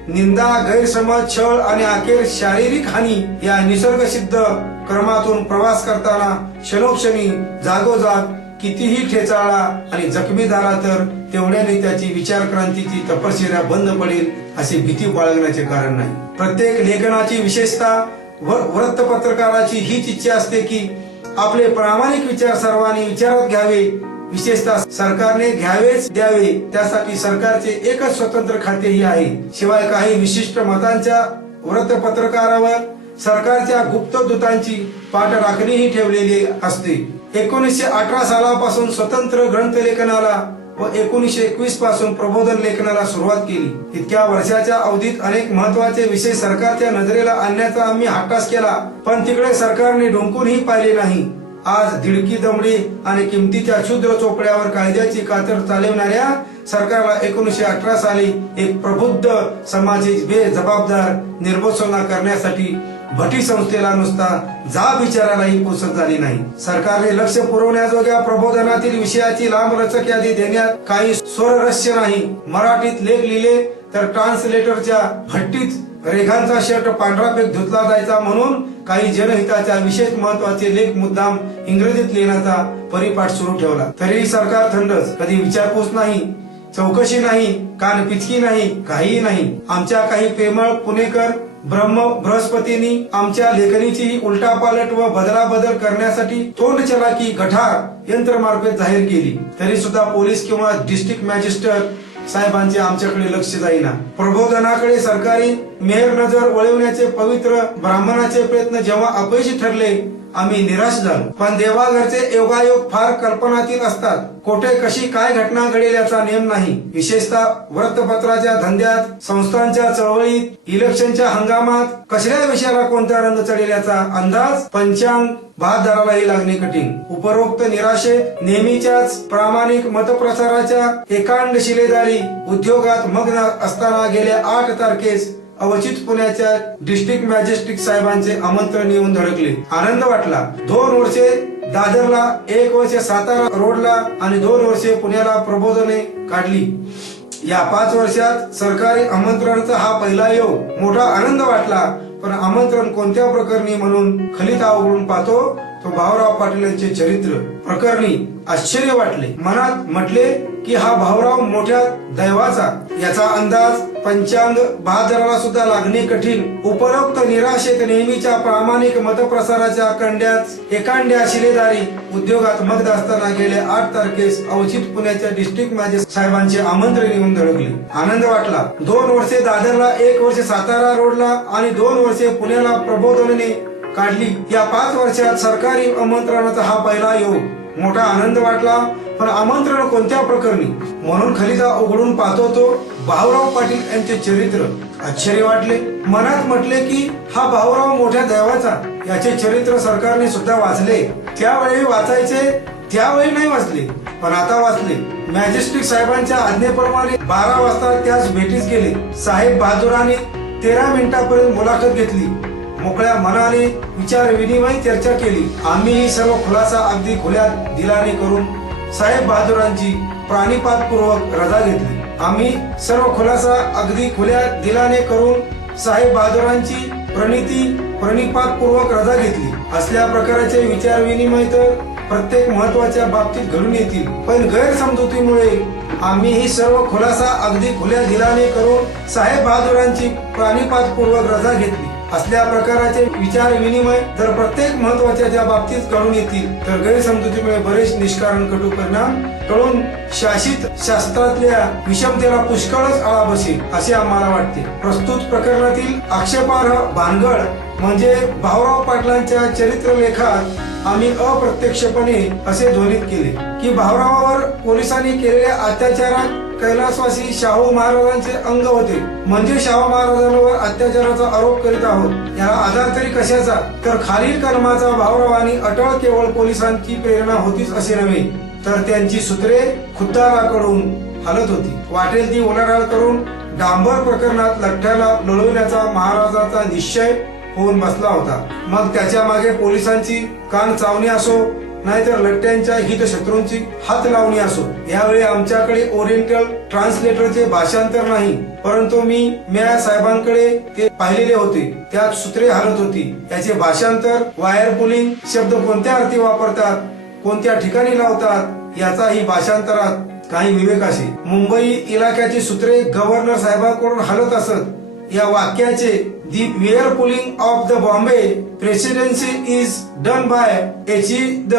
निंदा, गैरसमज, छळ आणि अखेर शारीरिक हानी या निसर्गसिद्ध क्रमातून प्रवास करताना क्षणोक्षणी जागोजाग कितीही ठेचाळला आणि जखमी झाला तर तेवढ्याने त्याची विचार क्रांतीची तपश्चर्या बंद पडेल अशी भीती बाळगण्याचे कारण नाही। प्रत्येक लेखनाची विशेषतः वृत्तपत्रकाराची हीच इच्छा असते की आपले प्रामाणिक विचार सर्वांनी विचारात घ्यावे, विशेषतः सरकारने घ्यावेच द्यावे। त्यासाठी सरकारचे एकच स्वतंत्र खातेही आहे। शिवाय काही विशिष्ट मतांच्या वृत्तपत्रकारावर सरकारच्या गुप्तदूतांची पाठराखणीही ठेवलेली असते। 1918 सालापासून स्वतंत्र ग्रंथलेखनाला व 1921 पासून प्रबोधन लेखनाला सुरुवात केली। इतक्या वर्षाच्या अवधीत अनेक महत्वाचे विषय सरकारच्या नजरेला आणण्याचा आम्ही हट्टास केला, पण तिकडे सरकारने डोंकूनही पाहिले नाही। आज दिडकी दमडी आणि किमतीच्या क्षुद्र चोपड्यावर कायद्याची कातर चालवणाऱ्या सरकारला 1918 साली एक प्रबुद्ध समाजाची बेजबाबदार निर्बोसना करण्यासाठी भटी संस्थेला नुसता जाब विचारालाही पोचत झाली नाही। सरकारने लक्ष पुरवण्याजोग्या प्रबोधनातील विषयाची लांबलचक यादी देण्यात काही स्वररस्य नाही। मराठीत लेख लिहिले तर ट्रान्सलेटरच्या भट्टीत रेखांचा शर्ट पांढरा पेक धुतला जायचा म्हणून काही जनहिताच्या विशेष महत्वाचे लेख मुद्दाम इंग्रजीत लिहिण्याचा परिपाठ सुरू ठेवला। तरीही सरकार थंडच, कधी विचारपूस नाही, चौकशी नाही, कान पिचकी नाही, काहीही नाही। आमच्या काही प्रेमळ पुणेकर बृहस्पतींनी आमच्या लेखणीची उलटापालट व बदलाबदल करण्यासाठी तोंड चलाकी गठार यंत्रमार्फत जाहीर केली, तरी सुद्धा पोलीस किंवा डिस्ट्रिक्ट मॅजिस्ट्रेट साहेबांचे आमच्याकडे लक्ष जाईना। प्रबोधनाकडे सरकारी मेहर नजर वळवण्याचे पवित्र ब्राह्मणाचे प्रयत्न जेव्हा अपयशी ठरले आम्ही निराश झालो। पण देवाघरचे योगायोग फार कल्पनातीत असतात। कोठे कशी काय घटना घडेल याचा नेम नाही। विशेषतः वृत्तपत्राच्या धंद्यात, संस्थांच्या चळवळीत, इलेक्शनच्या हंगामात कसल्या विषयाला कोणता रंग चढेल याचा अंदाज पंचांग बहादरालाही लागणे कठीण। उपरोक्त निराशे नेहमीच्याच प्रामाणिक मतप्रसाराच्या एकांड शिलेदारी उद्योगात मग्न असताना गेल्या 8 तारखेस अवचित पुण्याच्या डिस्ट्रिक्ट मॅजिस्ट्रेट साहेबांचे आमंत्रण येऊन धडकले। आनंद वाटला। 2 वर्षे दादरला, 1 वर्ष सातारा रोडला आणि 2 वर्षे पुण्याला प्रबोधने काढली। या 5 वर्षात सरकारी आमंत्रणाचा हा पहिला योग। मोठा आनंद वाटला, पण आमंत्रण कोणत्या प्रकरणी म्हणून खलित अवघडून पाहतो तो भाऊराव पाटील यांचे चरित्र प्रकरणी आश्चर्य वाटले। मनात म्हटले की हा भाऊराव मोठ्या दैवाचा, याचा अंदाज पंचांग बहादराला सुद्धा लागणे कठीण। उपरोक्त निराशेत नेहमीच्या प्रामाणिक मतप्रसाराच्या एकांड्या शिलेदारी उद्योगात मग्न असताना गेल्या 8 तारखेस अवचित पुण्याच्या डिस्ट्रिक्ट मॅजिस्ट्रेट साहेबांचे आमंत्रण येऊन धडकले। आनंद वाटला। 2 वर्षे दादरला, 1 वर्ष सातारा रोडला आणि 2 वर्षे पुण्याला प्रबोधने काढली। या 5 वर्षात सरकारी आमंत्रणाचा हा पहिला योग। मोठा आनंद वाटला, पण आमंत्रण कोणत्या प्रकरणी म्हणून खलिता उघडून पाहतो तो भाऊराव पाटील यांचे चरित्र। आश्चर्य वाटले। मनात म्हटले की हा भाऊराव मोठ्या दैवाचा, याचे चरित्र सरकारने सुद्धा वाचले। त्यावेळी वाचायचे, त्यावेळी नाही वाचले, पण आता वाचले। मॅजिस्ट्रेट साहेबांच्या आज्ञेप्रमाणे 12 वाजता त्यास भेटीस गेले। साहेब बहादुरांनी 13 मिनिटांपर्यंत मुलाखत घेतली। मोकळ्या मनाने विचार विनिमय चर्चा केली। आम्ही ही सर्व खुलासा अगदी खुल्या दिलाने करून साहेब बहादुरांची प्राणिपातपूर्वक रजा घेतली। आम्ही सर्व खुलासा अगदी खुल्या दिलाने करून साहेब बहादुरांची प्रणिपातपूर्वक रजा घेतली। असल्या प्रकारचे विचार विनिमय तर प्रत्येक महत्वाच्या बाबतीत घडून येतील, पण गैरसमजुतीमुळे आम्ही ही सर्व खुलासा अगदी खुल्या दिलाने करून साहेब बहादुरांची प्राणिपातपूर्वक रजा घेतली। असल्या प्रकारचे विचार विनिमय जर प्रत्येक महत्वाच्या ज्या बाबतीत घडून येतील तर गैरसमजुतीमुळे बरेच निष्कारण कटू परिणाम टळून शासित शास्त्रातल्या विषमतेला पुष्कळच आळा बसेल असे आम्हाला वाटते। प्रस्तुत प्रकरणातील आक्षेपार्ह भानगड म्हणजे भाऊराव पाटलांच्या चरित्रलेखात आम्ही अप्रत्यक्षपणे असे ध्वनित केले की भाऊरावावर पोलिसांनी केलेल्या अत्याचारात कैलासवासी शाहू महाराजांचे अंग होते। म्हणजे शाहू महाराजांवर अत्याचाराचा आरोप करीत आहोत। याला आधार तरी कशाचा, तर खालील कलमाचा भाऊरावांनी अटळ केवळ पोलिसांची प्रेरणा होतीच असे नव्हे, तर त्यांची सूत्रे खुद्दाराकडून हलत होती। वाटेल ती उलाढाल करून डांबर प्रकरणात लठ्ठ्याला लढवण्याचा महाराजांचा निश्चय होऊन बसला होता. मग त्याच्या मागे पोलिसांची कान चावणी असो नाहीतर लट्ट्यांच्या हितशत्रूंची हात लावणी असो. यावेळी आमच्याकडे ओरिएंटल ट्रान्सलेटरचे भाषांतर नाही, परंतु मी म्या साहेबांकडे ते पाहिलेले होते. त्यात सूत्रे हलत होती. याचे भाषांतर, वायर पुलिंग शब्द कोणत्या अर्थी वापरतात, कोणत्या ठिकाणी लावतात याचाही भाषांतरात काही विवेक असे. मुंबई इलाक्याची सूत्रे गव्हर्नर साहेबांकडून हलत असत. या वाक्याचे the where pulling of the Bombay presidency is done by H E the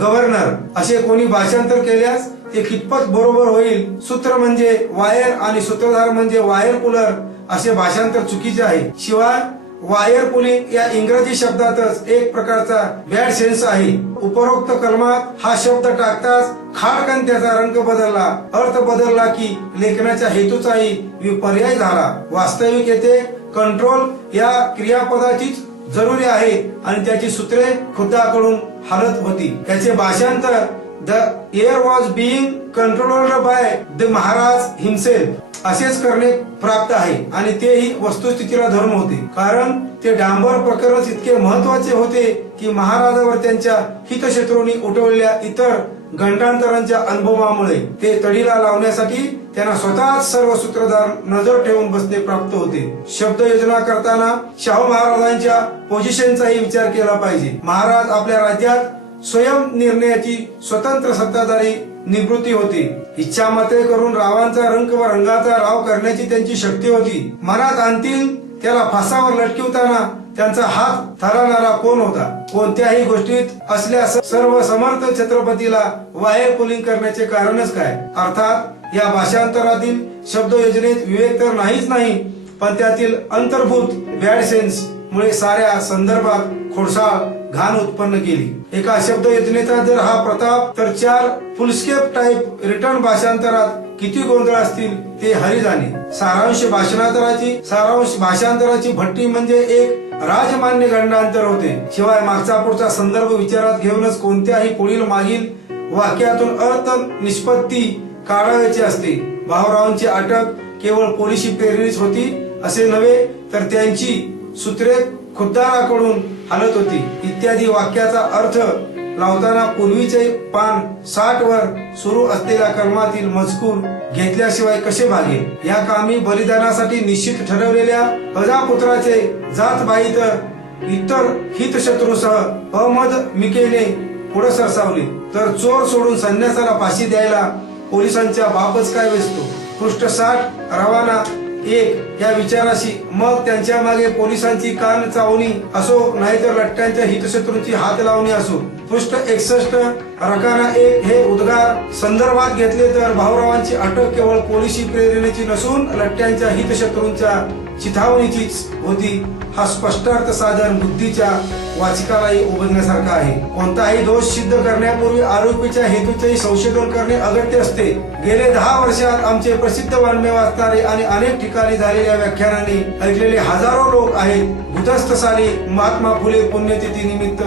governor असे कोणी भाषांतर केल्यास ते कितपत बरोबर होईल. सूत्र म्हणजे वायर आणि सूत्रधार म्हणजे वायर पुलर असे भाषांतर चुकीचे आहे. शिवाय वायर पुलिंग या इंग्रजी शब्दातच एक प्रकारचा बॅड सेन्स आहे. उपरोक्त कलमात हा शब्द टाकताच खाडकन त्याचा रंग बदलला, अर्थ बदलला की लेखनाच्या हेतूचाही विपर्याय झाला. वास्तविक येथे कंट्रोल या क्रियापदाचीच जरुरी आहे आणि त्याची सूत्रे खुद्दाकडून हलत होती. त्याचे भाषांतर the air was being controlled by the Maharaj himself असेच करणे प्राप्त आहे आणि तेही वस्तुस्थितीला धरून होते. कारण ते डांबर प्रकरणच इतके महत्वाचे होते की महाराजावर त्यांच्या हितशत्रूंनी उठवलेल्या इतर गंडांतरांच्या अनुभवामुळे ते तडीला लावण्यासाठी त्यांना स्वतःच सर्व सूत्रधार नजर ठेवून बसणे प्राप्त होते. शब्द योजना करताना शाहू महाराजांच्या पोझिशनचाही विचार केला पाहिजे. महाराज आपल्या राज्यात स्वयं निर्णयाची स्वतंत्र सत्ताधारी निवृत्ती होती. इच्छा मते करून रावांचा रंग व रंगाचा राव करण्याची त्यांची शक्ती होती. मनात आणतील त्याला फासावर लटकिवताना त्यांचा हात थरवणारा कोण होता. कोणत्याही गोष्टीत असल्या सर्व समर्थ छत्रपतीला वायर पुलिंग करण्याचे कारणच काय. अर्थात या भाषांतरातील शब्द योजनेत विवेक तर नाहीच नाही, पण त्यातील अंतर्भूत बॅड सेन्स मुळे साऱ्या संदर्भात खोडसाळ घाण उत्पन्न केली. एका शब्द योजनेचा जर हा प्रताप तर 4 फुलस्केप टाइप रिटर्न भाषांतरात किती गोंधळ असतील ते हरी जाणे. सारांश भाषांतराची भट्टी म्हणजे एक राजमान्य गंडांतर होते. शिवाय मागचा पुढचा संदर्भ विचारात घेऊनच कोणत्याही पुढील मागील वाक्यातून अर्थ निष्पत्ती काढायची असते. भाऊरावांची अटक केवळ पोलिसी प्रेरणेच होती असे नव्हे, तर त्यांची सूत्रे खुद्दाराकडून हलत होती. इत्यादी वाक्याचा अर्थ लावताना पूर्वीचे पान 60 वर सुरू असलेल्या कलमातील मजकूर घेतल्याशिवाय कसे भागेल. या कामी बलिदानासाठी निश्चित ठरवलेल्या अजापुत्राचे जातबाई तर इतर हितशत्रूसह अहमद मिकेने पुढे सरसावले, तर चोर सोडून संन्यासाला फाशी द्यायला पोलिसांच्या बापच काय वेचतो. पृष्ठ 60 रवाना 1 या विचाराशी मग त्यांच्या मागे पोलिसांची कान चावणी असो नाहीतर लट्ट्यांच्या हितशत्रूंची हात लावणी असो. पृष्ठ 61 रकाना 1 हे उद्गार संदर्भात घेतले तर भाऊरावांची अटक केवळ पोलिसी प्रेरणेची नसून लट्ट्यांच्या हितशत्रूंच्या चिथावणीचीच होती. हा स्पष्टार्थ साधन बुद्धीच्या वाचकालाही उमजण्यासारखा आहे. कोणताही दोष सिद्ध करण्यापूर्वी आरोपीच्या हेतूचेही संशोधन करणे अगत्य असते. गेले 10 वर्षात आमचे प्रसिद्ध वाङ्मय वाचणारे आणि अनेक ठिकाणी झालेल्या व्याख्यानांनी ऐकलेले हजारो लोक आहेत. भूतस्थ साली महात्मा फुले पुण्यतिथी निमित्त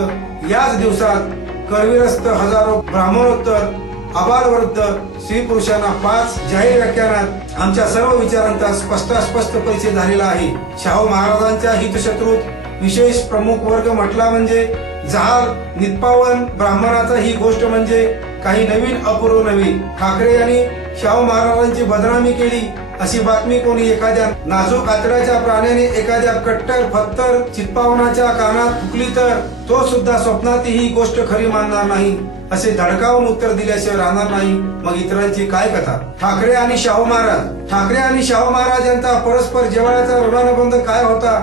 याच दिवसात करवीरस्थ हजारो ब्राह्मणोत्तर आबालवृद्ध स्त्री पुरुषांना 5 जाहीर व्याख्यानात आमच्या सर्व विचारांचा स्पष्ट परिचय झालेला आहे. शाहू महाराजांच्या हितशत्रूत विशेष प्रमुख वर्ग म्हटला म्हणजे जहाल नित्पावन ब्राह्मणाचा ही गोष्ट म्हणजे काही नवीन अपूर्व नव्हे. ठाकरे यांनी शाहू महाराजांची बदनामी केली अशी बातमी कोणी एखाद्या नाजूक आतड्याच्या प्राण्याने एखाद्या कट्टर फत्तर चित्पावनाच्या कानात फुकली तर तो सुद्धा स्वप्नात ही गोष्ट खरी मानणार नाही असे धडकावून उत्तर दिल्याशिवाय राहणार नाही. मग इतरांची काय कथा. ठाकरे आणि शाहू महाराज यांचा परस्पर जिव्हाळ्याचा ऋणानुबंध काय होता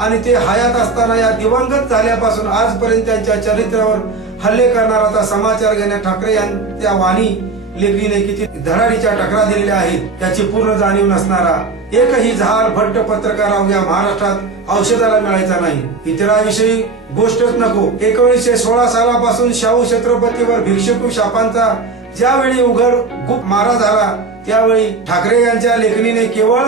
आणि ते हयात असताना या दिवंगत झाल्यापासून आजपर्यंत त्यांच्या चरित्रावर हल्ले करणारा समाचार घेण्या ठाकरे यांच्या वाणी लेखणीने किती धडाडीच्या टकरा दिलेल्या आहेत त्याची पूर्ण जाणीव नसणारा एकही जहाल भट्ट पत्रकार अवघ्या महाराष्ट्रात औषधाला मिळायचा नाही. इतरांविषयी गोष्टच नको. 1916 सालापासून शाहू छत्रपतीवर भिक्षुक शापांचा ज्यावेळी उघड गुप मारा झाला त्यावेळी ठाकरे यांच्या लेखणीने केवळ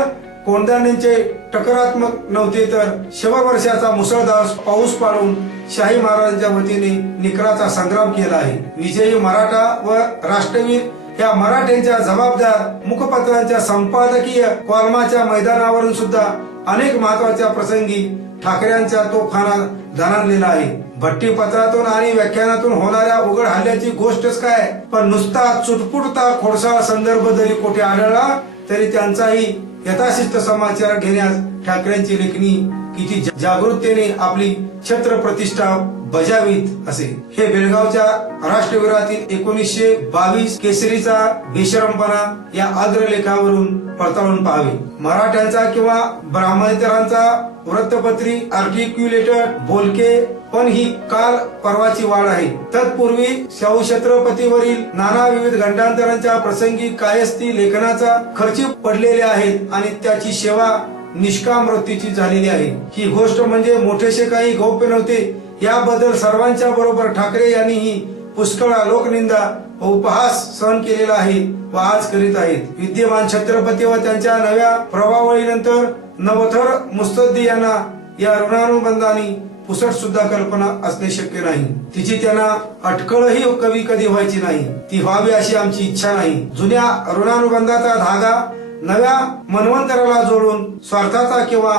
कोंडाण्यांचे टकरात्मक नव्हते तर शववर्षाचा मुसळधार पाऊस पाडून शाही महाराजांच्या वतीने निकराचा संग्राम केला आहे. विजयी मराठा व राष्ट्रवीर या मराठ्यांच्या जबाबदार मुखपत्रांच्या संपादकीय कॉलमाच्या मैदानावरून सुद्धा अनेक महत्वाच्या प्रसंगी ठाकरेंचा तोफखाना दणाणलेला आहे. भट्टीपत्रातून आणि व्याख्यानातून होणाऱ्या उघड हल्ल्याची गोष्टच काय, पण नुसता चुटपुटता खोडसाळ संदर्भ जरी कुठे आढळला तरी त्यांचाही यथाशिस्त समाचार घेण्यास ठाकरेंची लेखणी किती जागृततेने आपली छत्र प्रतिष्ठा बजावीत असे. हे बेळगावच्या राष्ट्रवीरातील 1922 केसरीचा बेशरमपणा या अग्रलेखावरून पडताळून पाहावे. मराठ्यांचा किंवा ब्राह्मणेतरांचा वृत्तपत्री आर्टिक्युलेटेड बोलके पण ही काल परवाची वाढ आहे. तत्पूर्वी शाहू छत्रपतीवरील नाना विविध घंटांतरांच्या प्रसंगी कायस्ती लेखनाचा खर्ची पडलेले आहेत आणि त्याची सेवा निष्काम वृत्तीची झालेली आहे. ही गोष्ट म्हणजे मोठेसे काही गौप्य नव्हते. याबद्दल सर्वांच्या बरोबर ठाकरे यांनीही पुष्कळ लोकनिंदा व उपहास सहन केलेला आहे व आज करीत आहेत. विद्यमान छत्रपती व त्यांच्या नव्या प्रभावळीनंतर नवथर मुत्सद्दी यांना या ऋणानुबंधाने पुसट सुद्धा कल्पना असणे शक्य नाही. तिची त्यांना अटकळही कवी कधी व्हायची नाही. ती व्हावी अशी आमची इच्छा नाही. जुन्या ऋणानुबंधाचा धागा नव्या मनवंतराला जोडून स्वार्थाचा किंवा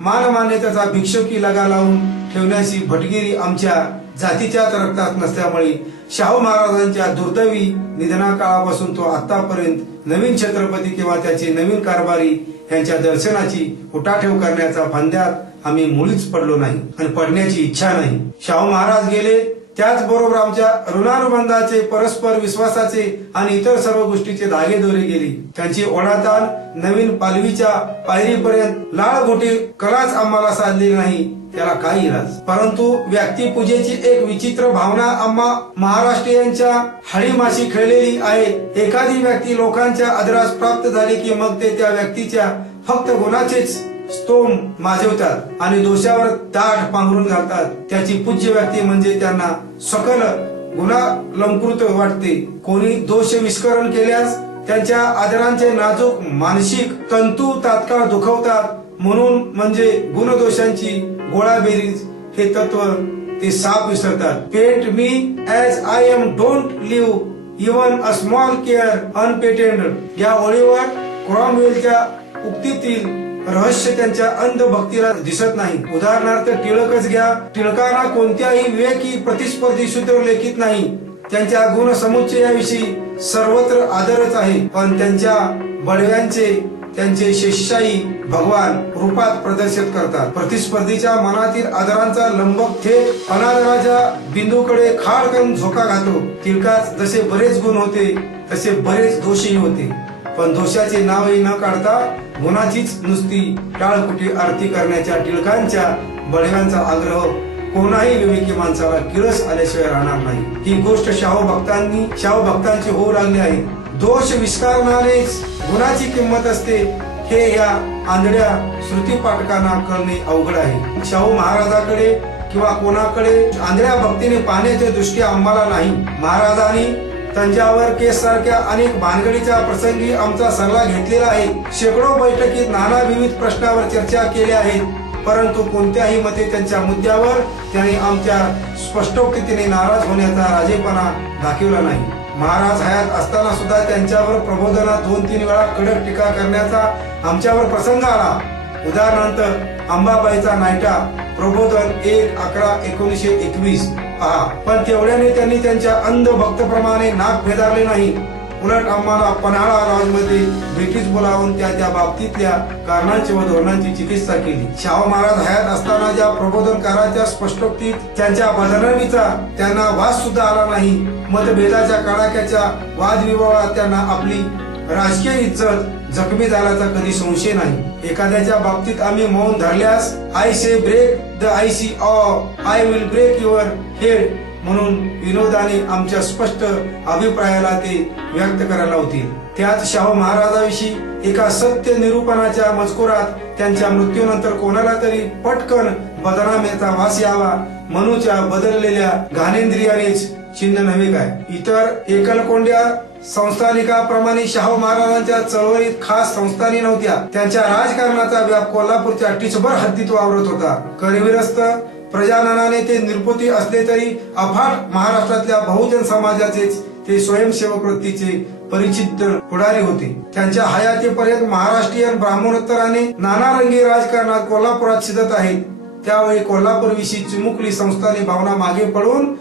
मानमान्यतेचा भिक्षुकी लगा लावून ठेवण्याची भटगिरी आमच्या जातीच्याच रक्तात नसल्यामुळे शाहू महाराजांच्या दुर्दैवी निधना काळापासून तो आतापर्यंत नवीन छत्रपती किंवा त्याचे नवीन कारभारी यांच्या दर्शनाची उठाठेव करण्याचा फंद्यात आम्ही मुळीच पडलो नाही आणि पडण्याची इच्छा नाही. शाहू महाराज गेले, त्याचबरोबर आमच्या ऋणानुबंधाचे, परस्पर विश्वासाचे आणि इतर सर्व गोष्टीचे धागे दोरे गेली. त्यांची ओढाताण नवीन पालवीच्या पायरीपर्यंत लाळघोटी कलाच आम्हाला साधली नाही. त्याला काय इलाज. परंतु व्यक्तिपूजेची एक विचित्र भावना आम्हा महाराष्ट्रीयांच्या हळीमाशी खेळलेली आहे. एखादी व्यक्ती लोकांच्या आदरास प्राप्त झाली की मग ते त्या व्यक्तीच्या फक्त गुणाचेच स्तोम माजवतात आणि दोषावर दाढ पांघरून घालतात. त्याची पूज्य व्यक्ती म्हणजे त्यांना सकल गुणालंकृत वाटते. कोणी दोष विस्करण केल्यास त्यांच्या आदरांचे नाजूक मानसिक तंतू तात्काळ दुखवतात. म्हणून म्हणजे गुणदोषांची गोळाबेरीज हे तत्व ते साफ विसरतात. Paint me as I am, don't leave even a small care unpainted या ओळीवर क्रॉमवेलच्या उक्तीतील रहस्य त्यांच्या अंध भक्तीला दिसत नाही. उदाहरणार्थ टिळकच घ्या. टिळकांना कोणत्याही विवेकी प्रतिस्पर्धी सूत्र लेखित नाही. त्यांच्या गुण समुच्चयाविषयी सर्वत्र आदरच आहे, पण त्यांच्या बडव्यांचे त्यांचे शिष्याई भगवान रूपात प्रदर्शित करतात. प्रतिस्पर्धीच्या मनातील आदरांचा लंबक थेट अनादराच्या बिंदूकडे खाडकन झोका घातो. टिळकात जसे बरेच गुण होते तसे बरेच दोषही होते, पण दोषाचे नावही न काढता गुणाचीच नुसती टाळकुटी आरती करण्याच्या टिळकांच्या बडव्यांचा आग्रह कोणाही विवेकी माणसाला किळस आल्याशिवाय राहणार नाही. ही गोष्ट शाहू भक्तांची होऊ लागली आहे. दोष विस्कारणानेच गुणाची किंमत असते हे या आंधळ्या श्रुती पाठकांना कळणे अवघड आहे. शाहू महाराजाकडे किंवा कोणाकडे आंधळ्या भक्तीने पाहण्याची दृष्टी आम्हाला नाही. महाराजांनी तंजावर केस सारख्या अनेक भानगडीच्या प्रसंगी आमचा सल्ला घेतलेला आहे. शेकडो बैठकीत नाना विविध प्रश्नावर चर्चा केल्या आहेत, परंतु कोणत्याही मते त्यांच्या मुद्द्यावर त्यांनी आमच्या स्पष्टोक्तीने नाराज होण्याचा राजेपणा दाखवला नाही. महाराज हयात असताना सुद्धा त्यांच्यावर प्रबोधनात 2-3 वेळा कडक टीका करण्याचा आमच्यावर प्रसंग आला. उदाहरणार्थ अंबाबाईचा नायटा, प्रबोधन 1/11/1921 पहा. पण तेवढ्याने त्यांनी त्यांच्या अंध भक्तप्रमाणे नाक फेदारले नाही. उलट आम्हाला पन्हाळा लॉजमध्ये भेटीस बोलावून त्या बाबतीतल्या कारणांची व धोरणांची चिकित्सा केली. शाहू महाराज हयात असताना ज्या प्रबोधनकाराच्या स्पष्टोक्तीत त्यांच्या बदनामीचा त्यांना वास सुद्धा आला नाही. मतभेदाच्या कडाक्याच्या वादविवादात त्यांना आपली राजकीय इज्जत जखमी झाल्याचा कधी संशय नाही. एखाद्याच्या बाबतीत आम्ही मौन धरल्यास I say break the ice or I will break your head म्हणून विनोदाने आमच्या स्पष्ट अभिप्रायाला ते व्यक्त करायला होतील. त्यात शाहू महाराजांविषयी एका सत्य निरूपणाच्या मजकुरात त्यांच्या मृत्यूनंतर कोणाला तरी पटकन बदनामीचा वास यावा म्हणूच्या बदललेल्या घाणेंद्रियानेच चिन्ह नव्हे काय. इतर एकलकोंड्या संस्थानिकाप्रमाणे शाहू महाराजांच्या चळवळीत खास संस्थानी नव्हत्या. त्यांच्या राजकारणाचा व्याप कोल्हापूरच्या टिचभर हद्दीत वावरत होता. करविरस्त प्रजाननाने ते निर्पोती असले तरी अफाट महाराष्ट्रातल्या बहुजन समाजाचेच ते स्वयंसेवक वृत्तीचे परिचित पुढारी होते. त्यांच्या हयातीपर्यंत महाराष्ट्रीयन ब्राह्मणोत्तराने नानारंगी राजकारणात कोल्हापुरात शिदत आहेत. त्यावेळी कोल्हापूर विषयी चिमुकली संस्थानी भावना मागे पडून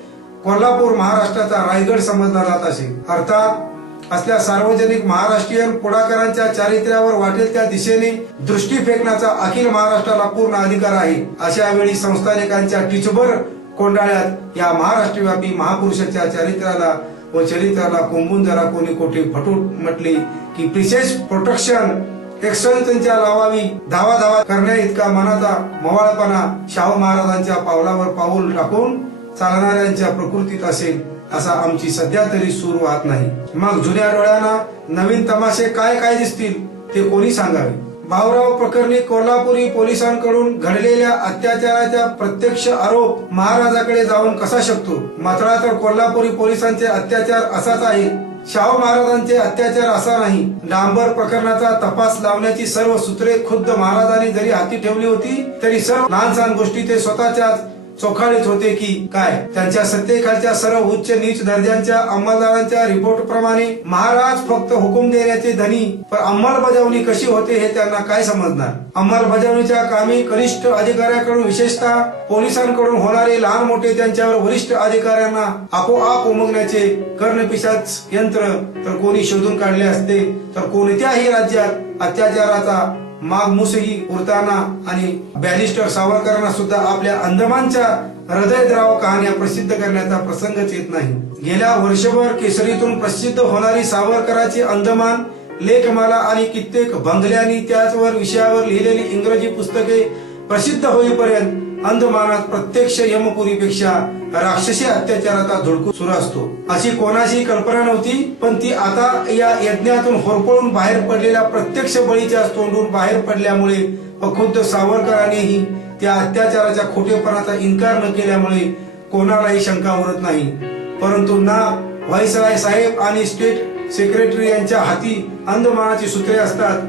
कोल्हापूर महाराष्ट्राचा रायगड समजला जात असे. अर्थात असल्या सार्वजनिक महाराष्ट्रीयन पुढाकारांच्या चारित्र्यावर वाटेल त्या दिशेने दृष्टी फेकण्याचा अखिल महाराष्ट्राला पूर्ण अधिकार आहे. अशा वेळी संस्थानिकांच्या टिचभर कोंडाळ्यात या महाराष्ट्रव्यापी महापुरुषाच्या चारित्र्याला व चरित्राला कोंबून जरा कोणी कोठे फटूट म्हटले की प्रिसेस प्रोटेक्शन एक्सटेन्शनच्या लावावी धावा करण्या इतका मनाचा मवाळपणा शाहू महाराजांच्या पावलावर पाऊल टाकून चालणाऱ्यांच्या प्रकृतीत असेल असा आमची सध्या तरी सूर वाहत नाही. मग जुन्या डोळ्यांना नवीन तमाशे काय काय दिसतील ते कोणी सांगावे. भाऊराव प्रकरणी कोल्हापुरी पोलिसांकडून घडलेल्या अत्याचाराचा प्रत्यक्ष आरोप महाराजाकडे जाऊन कसा शकतो. मात्र तर कोल्हापुरी पोलिसांचे अत्याचार असाच आहे. शाहू महाराजांचे अत्याचार असा नाही. डांबर प्रकरणाचा तपास लावण्याची सर्व सूत्रे खुद्द महाराजांनी जरी हाती ठेवली होती तरी सर्व लहान सहान गोष्टी ते स्वतःच्याच चोखाळीत होते की काय. त्यांच्या सत्तेखालच्या सर्व उच्च नीच दर्जाच्या अंमलदारांच्या रिपोर्ट प्रमाणे महाराज फक्त हुकूम देण्याचे धनी, पण अंमलबजावणी कशी होते हे त्यांना काय समजणार. अंमलबजावणीच्या कामी कनिष्ठ अधिकाऱ्याकडून विशेषतः पोलिसांकडून होणारे लहान मोठे त्यांच्यावर वरिष्ठ अधिकाऱ्यांना आपोआप उमगण्याचे कर्णपिशाच यंत्र तर कोणी शोधून काढले असते तर कोणत्याही राज्यात अत्याचाराचा मागमुसही उरताना आणि बॅरिस्टर सावरकरांना सुद्धा आपल्या अंदमानच्या हृदयद्रावक कहाण्या प्रसिद्ध करण्याचा प्रसंगच येत नाही. गेल्या वर्षभर केसरीतून प्रसिद्ध होणारी सावरकरांची अंदमान लेखमाला आणि कित्येक बंगल्यांनी त्याचवर विषयावर लिहिलेली इंग्रजी पुस्तके प्रसिद्ध होईपर्यंत अंदमानात प्रत्यक्ष यमपुरीपेक्षा राक्षसी अत्याचाराचा धुडकू सुरू असतो अशी कोणाची कल्पना नव्हती. पण ती आता या यज्ञातून होरपळून बाहेर पडलेल्या प्रत्यक्ष बळीच्या तोंडून बाहेर पडल्यामुळे व खुद्द सावरकरांनीही त्या अत्याचाराच्या खोटेपणाचा इन्कार न केल्यामुळे कोणालाही शंका उरत नाही. परंतु ना व्हाईसराय साहेब आणि स्टेट सेक्रेटरी यांच्या हाती अंदमानाची सूत्रे असतात.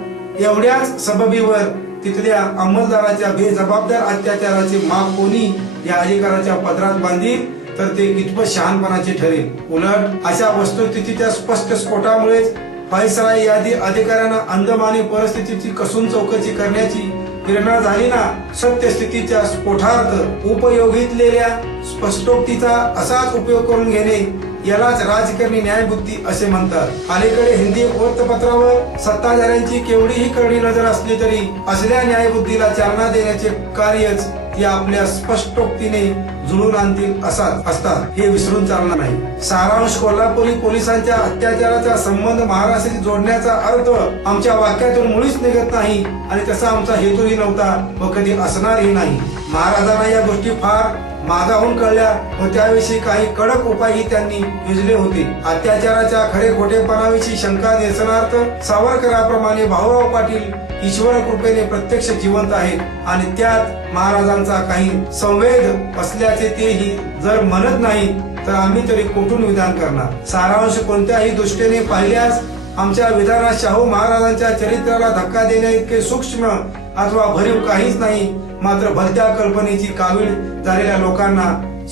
एवढ्याच सबबीवर तिथल्या अंमलदाराच्या बेजबाबदार अत्याचाराचे माप कोणी या अधिकाराच्या पदरात बांधील तर ते कितपत शहाणपणाचे ठरेल. उलट अशा वस्तुस्थितीच्या स्पष्ट स्फोटामुळेच व्हाईसराय यादी अधिकाऱ्यांना अंदमानी परिस्थितीची कसून चौकशी करण्याची प्रेरणा झाली ना. सत्यस्थितीच्या स्फोटार्थ उपयोगितलेल्या स्पष्टोक्तीचा असाच उपयोग करून घेणे यालाच राजकारणी न्यायबुद्धी असे म्हणतात. अलीकडे हिंदी वृत्तपत्रावर सत्ताधाऱ्यांची केवढीही करडी नजर असली तरी असल्या न्यायबुद्धीला चालना देण्याचे कार्यच ती आपल्या स्पष्टोक्तीने जुळून आणतील असतात हे विसरून चालणार नाही. सारांश कोल्हापुरी पोलिसांच्या अत्याचाराचा संबंध महाराष्ट्राशी जोडण्याचा अर्थ आमच्या वाक्यातून मुळीच निघत नाही आणि तसा आमचा हेतूही नव्हता व कधी असणारही नाही. महाराजांना या गोष्टी फार मागाहून कळल्या व त्याविषयी काही कडक उपायही त्यांनी योजले होते. अत्याचाराच्या खरे खोटेपणाविषयी शंका निरसनार्थ सावरकराप्रमाणे भाऊराव पाटील ईश्वर कृपेने प्रत्यक्ष जिवंत आहेत आणि त्यात महाराजांचा काही संवेद असल्याचे तेही जर म्हणत नाही तर आम्ही तरी कुठून विधान करणार. सारांश कोणत्याही दृष्टीने पाहिल्यास आमच्या विधानात शाहू महाराजांच्या चरित्राला धक्का देण्या इतके सूक्ष्म अथवा भरीव काहीच नाही. मात्र भलत्या कल्पनेची कावीळ झालेल्या लोकांना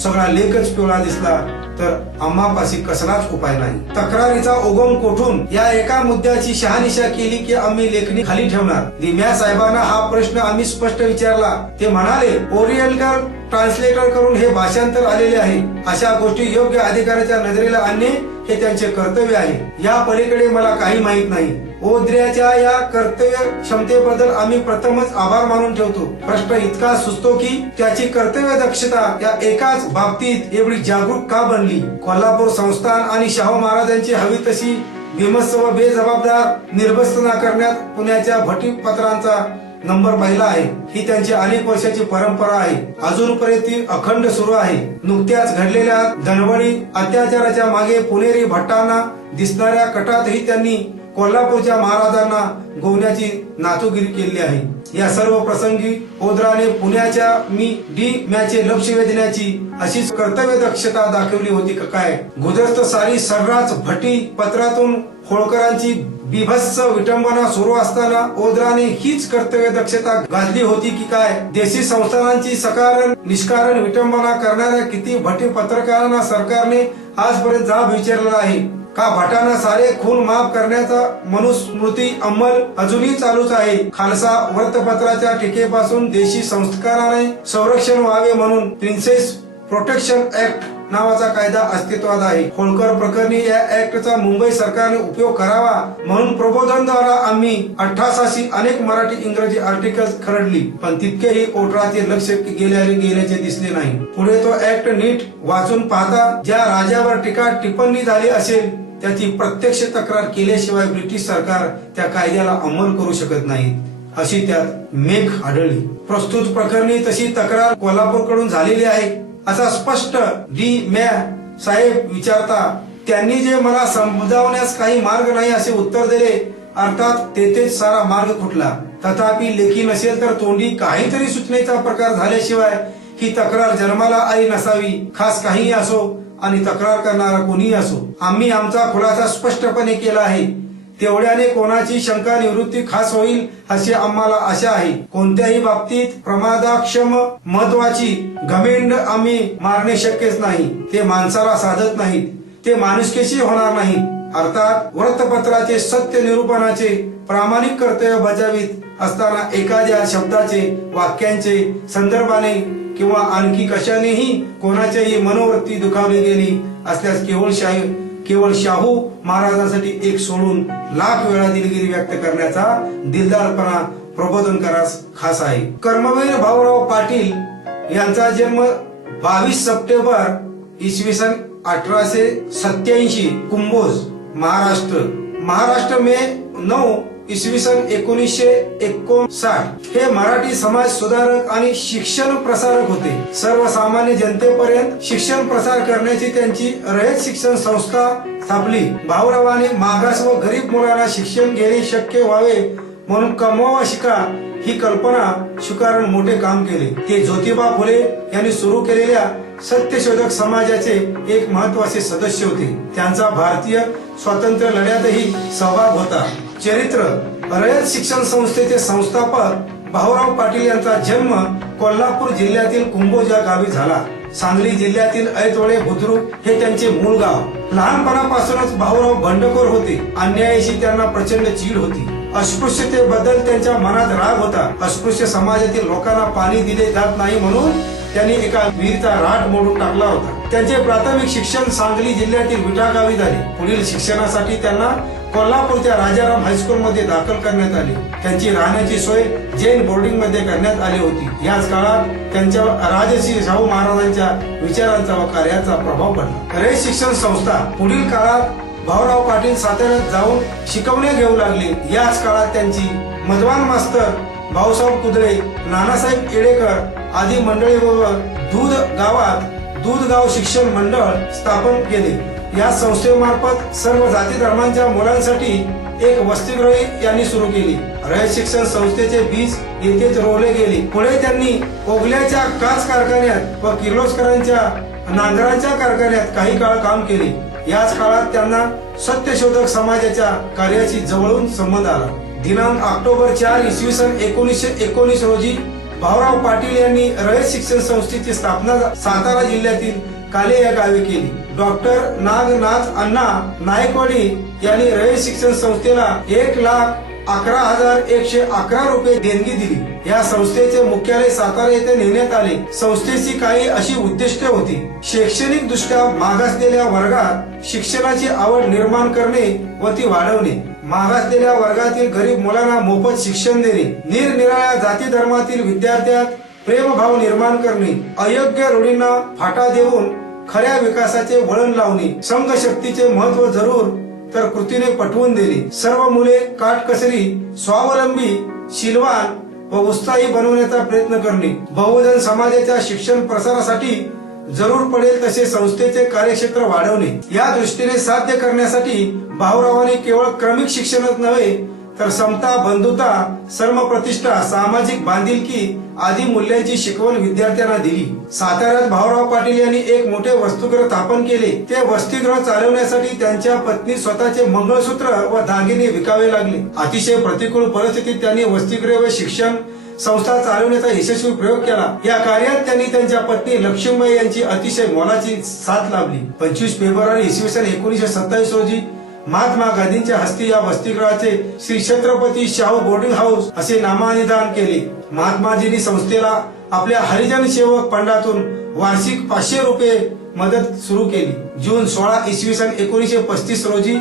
सगळा लेखच पिवळा दिसला तर आम्हापाशी कसलाच उपाय नाही. तक्रारीचा उगम कोठून या एका मुद्द्याची शहानिशा केली की आम्ही लेखणी खाली ठेवणार. दिम्या साहेबांना हा प्रश्न आम्ही स्पष्ट विचारला. ते म्हणाले ओरिएंटल ट्रान्सलेटर करून हे भाषांतर आलेले आहे. अशा गोष्टी योग्य अधिकाऱ्याच्या नजरेला आणणे हे त्यांचे कर्तव्य आहे. या पलीकडे मला काही माहित नाही. ओद्र्याच्या या कर्तव्य क्षमतेबद्दल आम्ही प्रथमच आभार मानून ठेवतो. प्रश्न इतका सुचतो की त्याची कर्तव्य दक्षता या एकाच बाबतीत एवढी जागरूक का बनली. कोल्हापूर संस्थान आणि शाहू महाराजांची हवी तशी भीमस्थ व बेजबाबदार निर्बसना करण्यात पुण्याच्या भटीपत्रांचा नंबर पहिला आहे. ही त्यांची अनेक वर्षाची परंपरा आहे. अजूनपर्यंत ती अखंड सुरू आहे. नुकत्याच घडलेल्या दनवडी अत्याचाराच्या मागे पुणेरी भट्टांना दिसणाऱ्या कटातही त्यांनी कोल्हापूरच्या महाराजांना गोवण्याची नातूगिरी केली आहे. या सर्व प्रसंगी ओद्राने पुण्याच्या मी डी मॅचे लक्ष वेधण्याची अशीच कर्तव्य दक्षता दाखवली होती का काय. गुजरस्त सारी सर्रास भटी पत्रातून होळकरांची बिभत्स विटंबना सुरू असताना ओद्राने हीच कर्तव्य दक्षता गाजली होती की काय? देशी संस्थानांची सकारण निष्कारण विटंबना करणाऱ्या किती भटी पत्रकारांना सरकारने आजपर्यंत जाब विचारलेला आहे का? भटांना सारे खून माफ करण्याचा मनुस्मृती अंमल अजूनही चालूच आहे. खालसा वृत्तपत्राच्या टीकेपासून देशी संस्काराने संरक्षण व्हावे म्हणून प्रिन्सेस प्रोटेक्शन ऍक्ट नावाचा कायदा अस्तित्वात आहे. होळकर प्रकरणी या ऍक्टचा मुंबई सरकारने उपयोग करावा म्हणून प्रबोधनद्वारा आम्ही 88 अनेक मराठी इंग्रजी आर्टिकल्स खरडली, पण तितकेही ओटराचे लक्ष गेल्याचे दिसले नाही. पुढे तो ऍक्ट नीट वाचून पाहता ज्या राजावर टीका टिप्पणी झाली असेल त्याची प्रत्यक्ष तक्रार केल्याशिवाय ब्रिटिश सरकार त्या कायद्याला अंमल करू शकत नाही अशी त्यात मेघ आढळली. प्रस्तुत प्रकरणी तशी तक्रार कोल्हापूरकडून झालेली आहे असा स्पष्ट डी मॅ साहेब विचारता त्यांनी जे मला समजावण्यास काही मार्ग नाही असे उत्तर दिले. अर्थात तेथेच सारा मार्ग फुटला. तथापि लेखी नसेल तर तोंडी काहीतरी सूचनेचा प्रकार झाल्याशिवाय ही तक्रार जन्माला आली नसावी. खास काहीही असो आणि तक्रार करणारा कोणीही असो, आम्ही आमचा खुलासा स्पष्टपणे केला आहे. तेवढ्याने कोणाची शंका निवृत्ती खास होईल अशी आम्हाला आशा आहे. कोणत्याही बाबतीत प्रमादाक्षम महत्वाची घमेंड आम्ही मारणे शक्यच नाही. ते माणसाला साधत नाहीत, ते माणुसकीशी होणार नाही. अर्थात वृत्तपत्राचे सत्य निरूपणाचे प्रामाणिक कर्तव्य बजावित असताना एखाद्या शब्दाचे, वाक्यांचे, संदर्भाने किंवा आणखी कशानेही कोणाच्याही मनोवृत्ती दुखावली गेली असल्यास केवळ शाहू महाराजांसाठी एक सोडून लाख वेळा दिलगिरी व्यक्त करण्याचा दिलदारपणा प्रबोधनकारास खास आहे. कर्मवीर भाऊराव पाटील यांचा जन्म 22 सप्टेंबर इसवी सन 1887 कुंभोज महाराष्ट्र मे 9 इसवी सन 1959 हे मराठी समाज सुधारक आणि शिक्षण प्रसारक होते. सर्वसामान्य जनतेपर्यंत शिक्षण प्रसार करण्याची त्यांची रयत शिक्षण संस्था स्थापली. भाऊरावांनी मागास व गरीब मुलांना शिक्षण घेणे शक्य व्हावे म्हणून कमवावा शिका ही कल्पना स्वीकारून मोठे काम केले. ते ज्योतिबा फुले यांनी सुरू केलेल्या सत्यशोधक समाजाचे एक महत्वाचे सदस्य होते. त्यांचा भारतीय स्वातंत्र्य लढ्यातही सहभाग होता. चरित्र रयत शिक्षण संस्थेचे संस्थापक भाऊराव पाटील यांचा जन्म कोल्हापूर जिल्ह्यातील कुंभोज या गावी झाला. सांगली जिल्ह्यातील ऐतवडे बुद्रुक हे त्यांचे मूळ गाव. लहानपणापासूनच भाऊराव बंडखोर होते. अन्यायाशी त्यांना प्रचंड चीड होती. अस्पृश्यतेबद्दल त्यांच्या मनात राग होता. अस्पृश्य समाजातील लोकांना पाणी दिले जात नाही म्हणून त्यांनी एका विहिरीचा राट मोडून टाकला होता. त्यांचे प्राथमिक शिक्षण सांगली जिल्ह्यातील विटा गावी झाले. पुढील शिक्षणासाठी त्यांना कोल्हापूरच्या राजाराम हायस्कूल मध्ये दाखल करण्यात आले. त्यांची राहण्याची सोय जैन बोर्डिंग मध्ये करण्यात आली होती. याच काळात त्यांच्या राजश्री शाहू महाराजांच्या विचारांचा व कार्याचा प्रभाव पडला. रयत शिक्षण संस्था पुढील काळात भाऊराव पाटील साताऱ्यात जाऊन शिकवण्या घेऊ लागले. याच काळात त्यांची मधवान मास्तर भाऊसाहेब कुदळे, नानासाहेब येडेकर आदी मंडळी व दूधगाव शिक्षण मंडळ स्थापन केले. या संस्थेमार्फत सर्व जाती धर्मांच्या मुलांसाठी एक वसतिगृह यांनी सुरू केली. रयत शिक्षण संस्थेचे बीज येथेच रोवले गेले. पुढे त्यांनी ओगल्याच्या काच कारखान्यात व किर्लोस्करांच्या नांगरांच्या कारखान्यात काही काळ काम केले. याच काळात त्यांना सत्यशोधक समाजाच्या कार्याशी जवळून संबंध आला. दिनांक ऑक्टोबर 4 इसवी सन 1919 रोजी भाऊराव पाटील यांनी रयत शिक्षण संस्थेची स्थापना सातारा जिल्ह्यातील काले या गावी केली. डॉक्टर नागनाथ अण्णा नायकवाडी यांनी रयत शिक्षण संस्थेला 1,11,111 रुपये देणगी दिली. या संस्थेचे मुख्यालय सातारा येथे नेण्यात आले. संस्थेची काही अशी उद्दिष्टे होती. शैक्षणिक दृष्ट्या मागासलेल्या वर्गात शिक्षणाची आवड निर्माण करणे व ती वाढवणे, मागासलेल्या वर्गातील गरीब मुलांना मोफत शिक्षण देणे, निरनिराळ्या जाती धर्मातील विद्यार्थ्यात प्रेमभाव निर्माण करणे, अयोग्य रूढींना फाटा देऊन खऱ्या विकासाचे वळण लावणे, संघशक्तीचे महत्व जरूर तर कृतीने पटवून देणे, सर्व मुले काटकसरी, स्वावलंबी, शीलवान व उत्साही बनवण्याचा प्रयत्न करणे, बहुजन समाजाच्या शिक्षण प्रसारासाठी जरूर पडेल तसे संस्थेचे कार्यक्षेत्र वाढवणे. या दृष्टीने साध्य करण्यासाठी भाऊरावांनी केवळ क्रमिक शिक्षणच नव्हे तर समता, बंधुता, सर्मप्रतिष्ठा, सामाजिक बांधिलकी आदी मूल्यांची शिकवण विद्यार्थ्यांना दिली. साताऱ्यात भाऊराव पाटील यांनी एक मोठे वसतिगृह स्थापन केले. ते वसतिगृह चालवण्यासाठी त्यांच्या पत्नी स्वतःचे मंगळसूत्र व दागिने विकावे लागले. अतिशय प्रतिकूल परिस्थितीत त्यांनी वसतिगृह व शिक्षण संस्था चालवण्याचा यशस्वी प्रयोग केला. या कार्यात त्यांनी त्यांच्या पत्नी लक्ष्मीबाई यांची अतिशय मोलाची साथ लाभली. 25 फेब्रुवारी इसवी सन 1927 रोजी महात्मा गांधींच्या हस्ते या वसतिगृहाचे श्री छत्रपती शाहू बोर्डिंग हाऊस असे नामानिदान केले. महात्माजींनी संस्थेला आपल्या हरिजन सेवक फंडातून वार्षिक 500 रुपये मदत सुरू केली. जून 16 इसवी सन 1935 रोजी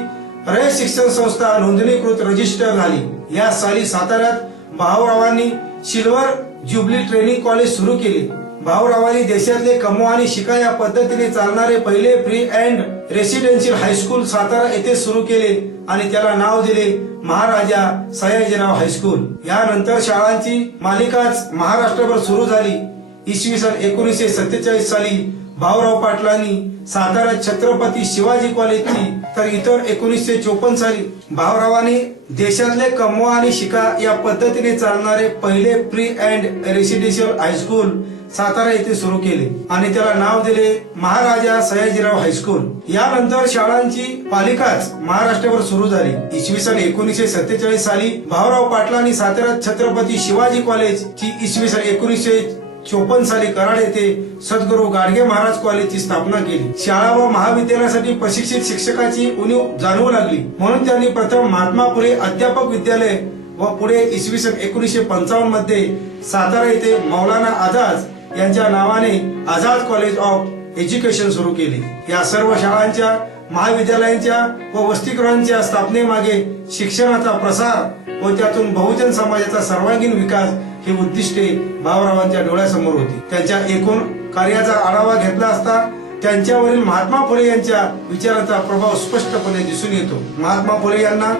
रयत शिक्षण संस्था नोंदणीकृत रजिस्टर झाली. या साली साताऱ्यात भाऊरावांनी सिल्वर ज्युबली ट्रेनिंग कॉलेज सुरू केले. भाऊरावांनी देशातले कमवा आणि शिका या पद्धतीने चालणारे पहिले free and residential high school Satara येथे सुरू केले आणि त्याला नाव दिले महाराजा सयाजीराव हायस्कूल. यानंतर शाळांची मालिकाच महाराष्ट्रभर सुरू झाली. इसवी सन 1947 साली भाऊराव पाटलांनी साताऱ्यात छत्रपती शिवाजी कॉलेजची तर इतर 1954 साली भाऊरावांनी देशातले कमवा आणि शिका या पद्धतीने चालणारे पहिले free and residential high school Satara येथे सुरू केले आणि त्याला नाव दिले महाराजा सयाजीराव हायस्कूल. यानंतर शाळांची पालिकाच महाराष्ट्रभर सुरू झाली. इसवी सन 1947 साली भाऊराव पाटलांनी साताऱ्यात छत्रपती शिवाजी कॉलेज ची इसवी सन 1954 साली कराड येथे सद्गुरू गाडगे महाराज कॉलेजची स्थापना केली. शाळा व महाविद्यालयासाठी प्रशिक्षित शिक्षकाची उणीव जाणवू लागली म्हणून त्यांनी प्रथम महात्मा फुले अध्यापक विद्यालय व पुढे इसवी सन 1955 मध्ये सातारा येथे मौलाना आझाद यांच्या नावाने आझाद कॉलेज ऑफ एज्युकेशन सुरू केले. या सर्व शाळांच्या, महाविद्यालयांच्या व वसतिगृहांच्या स्थापनेमागे शिक्षणाचा प्रसार व त्यातून बहुजन समाजाचा सर्वांगीण विकास ही उद्दिष्टे भाऊरावांच्या डोळ्यासमोर होती. त्यांच्या एकूण कार्याचा आढावा घेतला असता त्यांच्यावरील महात्मा फुले यांच्या विचारांचा प्रभाव स्पष्टपणे दिसून येतो. महात्मा फुले यांना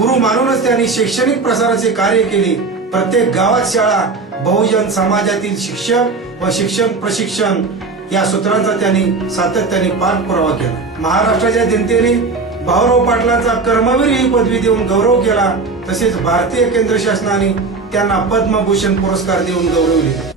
गुरु मानूनच त्यांनी शैक्षणिक प्रसाराचे कार्य केले. प्रत्येक गावात शाळा, बहुजन समाजातील शिक्षक व शिक्षण प्रशिक्षण या सूत्रांचा त्यांनी सातत्याने पाठपुरावा केला. महाराष्ट्राच्या जनतेने भाऊराव पाटलांचा कर्मवीर ही पदवी देऊन गौरव केला. तसेच भारतीय केंद्र शासनाने त्यांना पद्मभूषण पुरस्कार देऊन गौरवले.